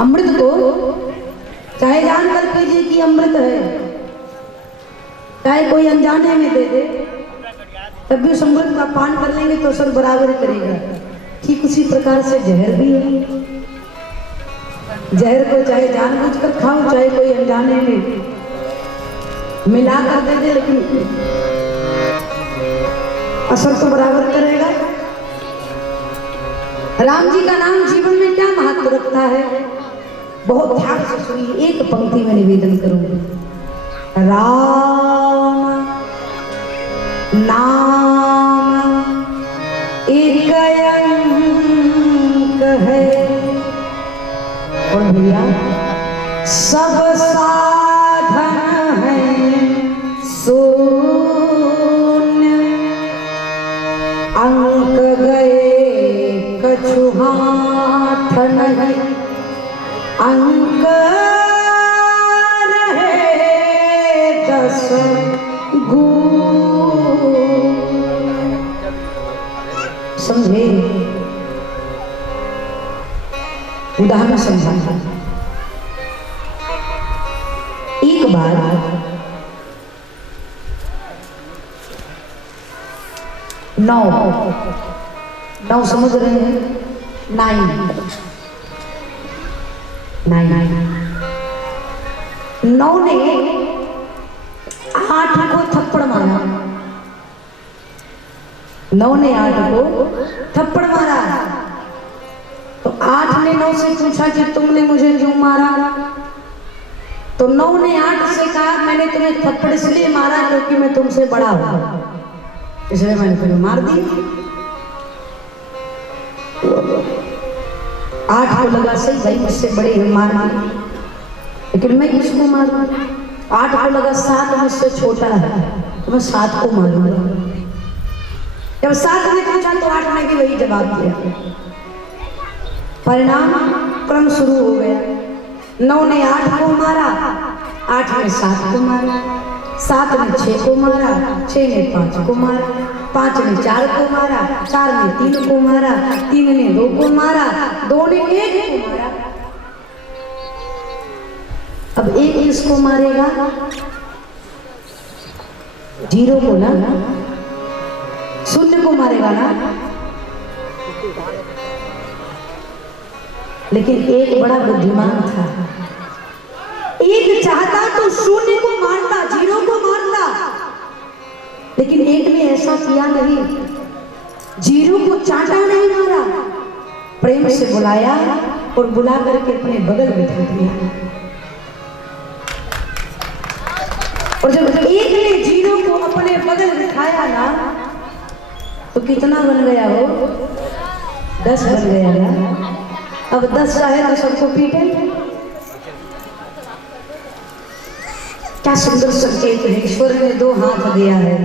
अमृत को चाहे जानकर पीजिए कि अमृत है, चाहे कोई अनजाने में दे दे, तब भी उस अमृत का पान कर लेंगे तो असर बराबर करेगा। ठीक उसी प्रकार से जहर भी है। जहर को चाहे जानबूझकर खाओ, चाहे कोई अनजाने में मिला कर दे दे, लेकिन असर तो बराबर करेगा। राम जी का नाम जीवन में क्या महत्व रखता है? बहुत ध्यान से सुनिए, एक पंक्ति में निवेदन करूंगी। राम नाम एक अंक है, और भैया सब साधन है शून्य, अंक गए कछु हाथ नहीं, अंक रहे 10 गुण। समझे? उदाहरण समझा। एक बार नौ समझ रहे हैं? 9 ने 8 को थप्पड़ मारा। 9 ने 8 को थप्पड़ मारा, तो 8 ने 9 से पूछा कि तुमने मुझे क्यों मारा? तो 9 ने 8 से कहा मैंने तुम्हें थप्पड़ इसलिए मारा क्योंकि मैं तुमसे बड़ा हूं, इसलिए मैंने तुम्हें मार दी। 8 को लगा सही भाई मुझसे बड़े हैं, मार दी, लेकिन मैं किसको मारूं? 8 को लगा 7 मुझसे छोटा है, तो मैं 7 को मारूंगा। जब 7 ने पूछा तो 8 ने भी वही जवाब दिया। परिणाम क्रम शुरू हो गया। 9 ने 8 को मारा, 8 ने 7 को मारा, 7 ने 6 को मारा, 6 ने 5 को मारा, 5 ने 4 को मारा, 4 ने 3 को मारा, 3 ने 2 को मारा, 2 ने 1 को मारा। अब 1 किसको मारेगा? 0 को ना, 0 को मारेगा ना। लेकिन एक बड़ा बुद्धिमान था। एक चाहता तो शून्य को मारता, जीरो को मारता, लेकिन एक ने ऐसा किया नहीं, जीरो को चाटा नहीं मारा, प्रेम से बुलाया और बुला करके अपने बगल बिठा दिया। और जब एक ने जीरो को अपने बगल बिठाया ना, तो कितना बन गया हो? 10 बन गया ना। अब 10 चाहे तो सबको पीटे। क्या सुंदर संकेत है, ईश्वर ने 2 हाथ दिया है।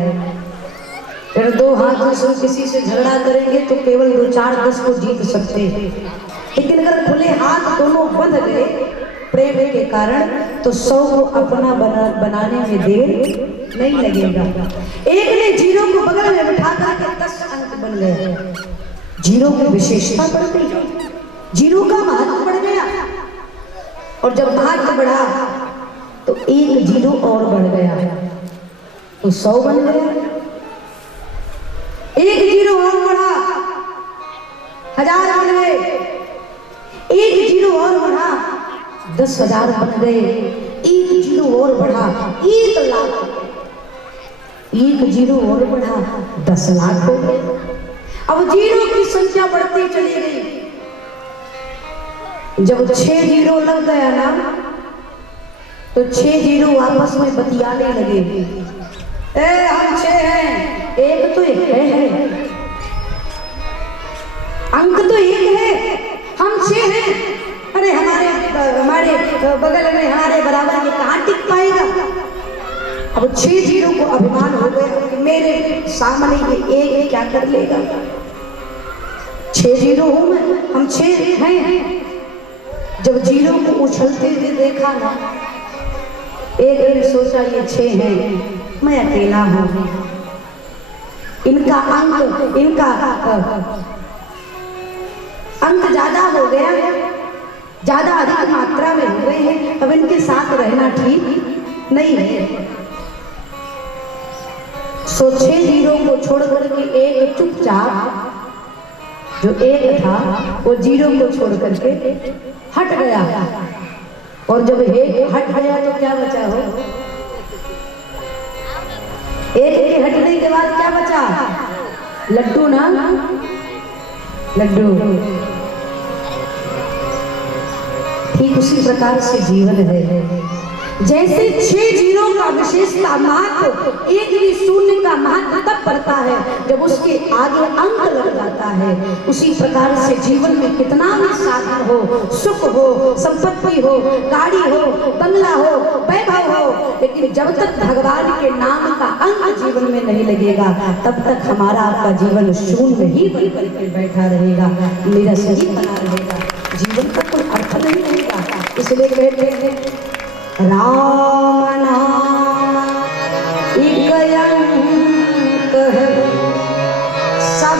अगर 2 हाथों से किसी से झगड़ा करेंगे तो केवल 2-4-10 को जीत सकते हैं, लेकिन अगर खुले हाथ दोनों बंध गए प्रेम के कारण तो 100 को अपना बनाने में देर नहीं लगेगा। एक ने जीरो को बगल में बिठा करके 10 अंक बन गए। जीरो की विशेषता बढ़ गई, जीरो का महत्व बढ़ गया। और जब महत्व बढ़ा तो 1 जीरो और बढ़ गया तो 100 बन गया। 1 जीरो और बढ़ा, 1000 बन गए। 1 जीरो और बढ़ा, 10,000 बन गए। 1 जीरो और बढ़ा, 1 लाख। 1 जीरो और बढ़ा, 10 लाख हो गए। अब जीरो की संख्या बढ़ती चली गई। जब 6 जीरो लग गया ना, तो 6 जीरो आपस में बतियाने लगे। हम 6 हैं, एक तो एक है, अंक तो एक है, हम 6 हैं। अरे हमारे बगल में हमारे बराबर में कहाँ टिक पाएगा। अब 6 जीरो को अभिमान हो गया कि मेरे सामने ये एक क्या कर लेगा। 6 जीरो हूं मैं, हम 6 हैं। जब जीरो को उछलते हुए देखा ना, एक ने सोचा ये 6 हैं, मैं अकेला हूं। इनका अंक ज्यादा हो गया, ज्यादा अधिक मात्रा में हो गए हैं। अब इनके साथ रहना ठीक नहीं है। सो 6 जीरो को छोड़ करके एक चुपचाप, जो एक था वो जीरो को छोड़ करके हट गया। और जब एक हट गया तो क्या बचा हो? एक के हटने के बाद क्या बचा? लड्डू ना, लड्डू। ठीक उसी प्रकार से जीवन है। जैसे 6 जीरो का विशेषता महत्व, 1 भी शून्य का महत्व तब पड़ता है जब उसके आगे अंक लग जाता है। उसी प्रकार से जीवन में कितना भी साधन हो, सुख हो, संपत्ति हो, गाड़ी हो, बंगला हो, वैभव हो, लेकिन जब तक भगवान के नाम का अंक जीवन में नहीं लगेगा तब तक हमारा आपका जीवन शून्य ही बन करके बैठा रहेगा, निरस ही बना रहेगा, जीवन का कोई अर्थ नहीं रहेगा। इसलिए कहते हैं राम नाम एक अंक है, सब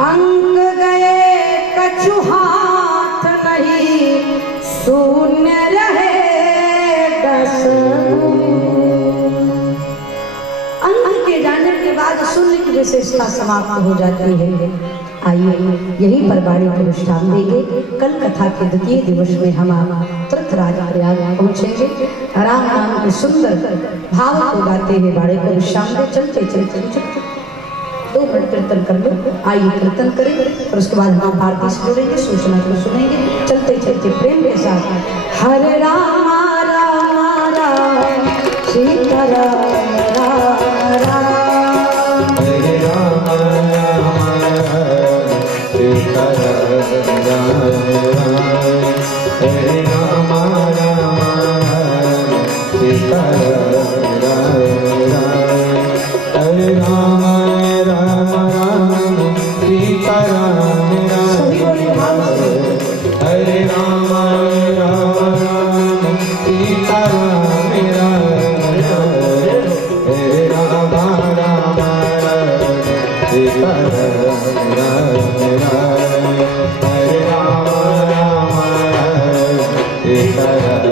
अंक गए कछु हाथ नहीं, शून्य रहे 10 अंक के जाने के बाद शून्य की विशेषता समाप्त हो जाती है। आइए यहीं पर बाड़ी को विश्राम देंगे। कल कथा के 2 दिवस में हम तुरंत प्रयाग पहुंचेंगे। राम नाम के सुंदर भाव को गाते हुए बाड़ी को विश्राम दे। चलते चलते 2 मिनट कीर्तन कर लो। आइए कीर्तन करें और उसके बाद हम आरती से जुड़ेंगे, सूचना को सुनेंगे। चलते चलते प्रेम के साथ हरे राम राम राम सीता राम राम राम, हरे राम सीता राम हरे राम सीता हरे राम राम सीता राम हरे राम सीता राम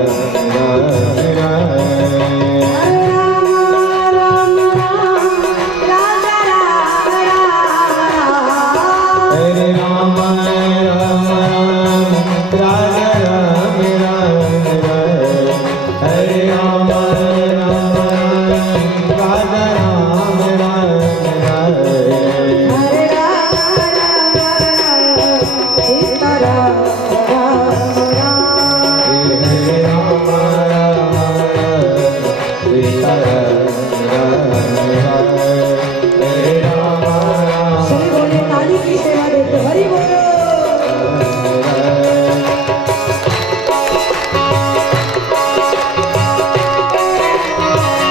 सभी बोले ताली की सेवा देते हरि बोलो।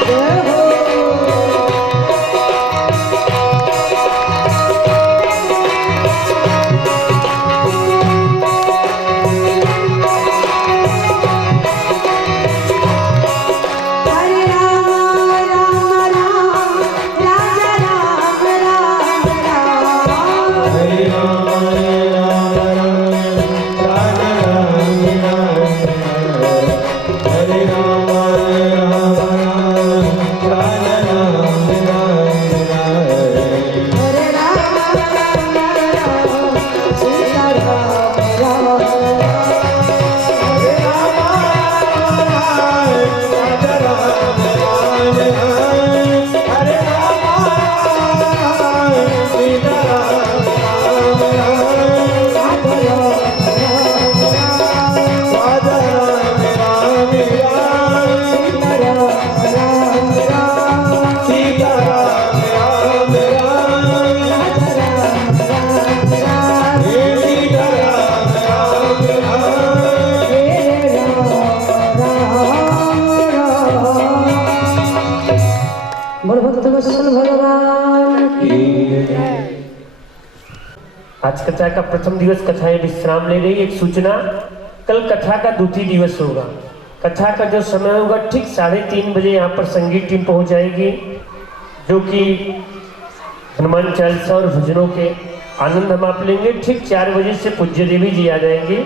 जय हो। हरे राम राम राम राजा राम राम राम। हरे राम राम राम राजा राम राम। हरे राम राम राम राजा राम राम। हरे राम राम राम सीता राम राम राम। हरे राम राजा राम राम। हरे राम सीता राम राम। राजा राम राम राम। सीता राम राम। हे सीता राम राम। बोल भक्त वत्सल भगवान की। आज कथा का प्रथम दिवस कथाएं विश्राम ले रही। एक सूचना, कल कथा का द्वितीय दिवस होगा। कथा का जो समय होगा ठीक 3:30 बजे यहाँ पर संगीत टीम पहुँच जाएगी, जो कि हनुमान चालीसा और भजनों के आनंद हम आप लेंगे। ठीक 4 बजे से पूज्य देवी जी आ जाएंगे।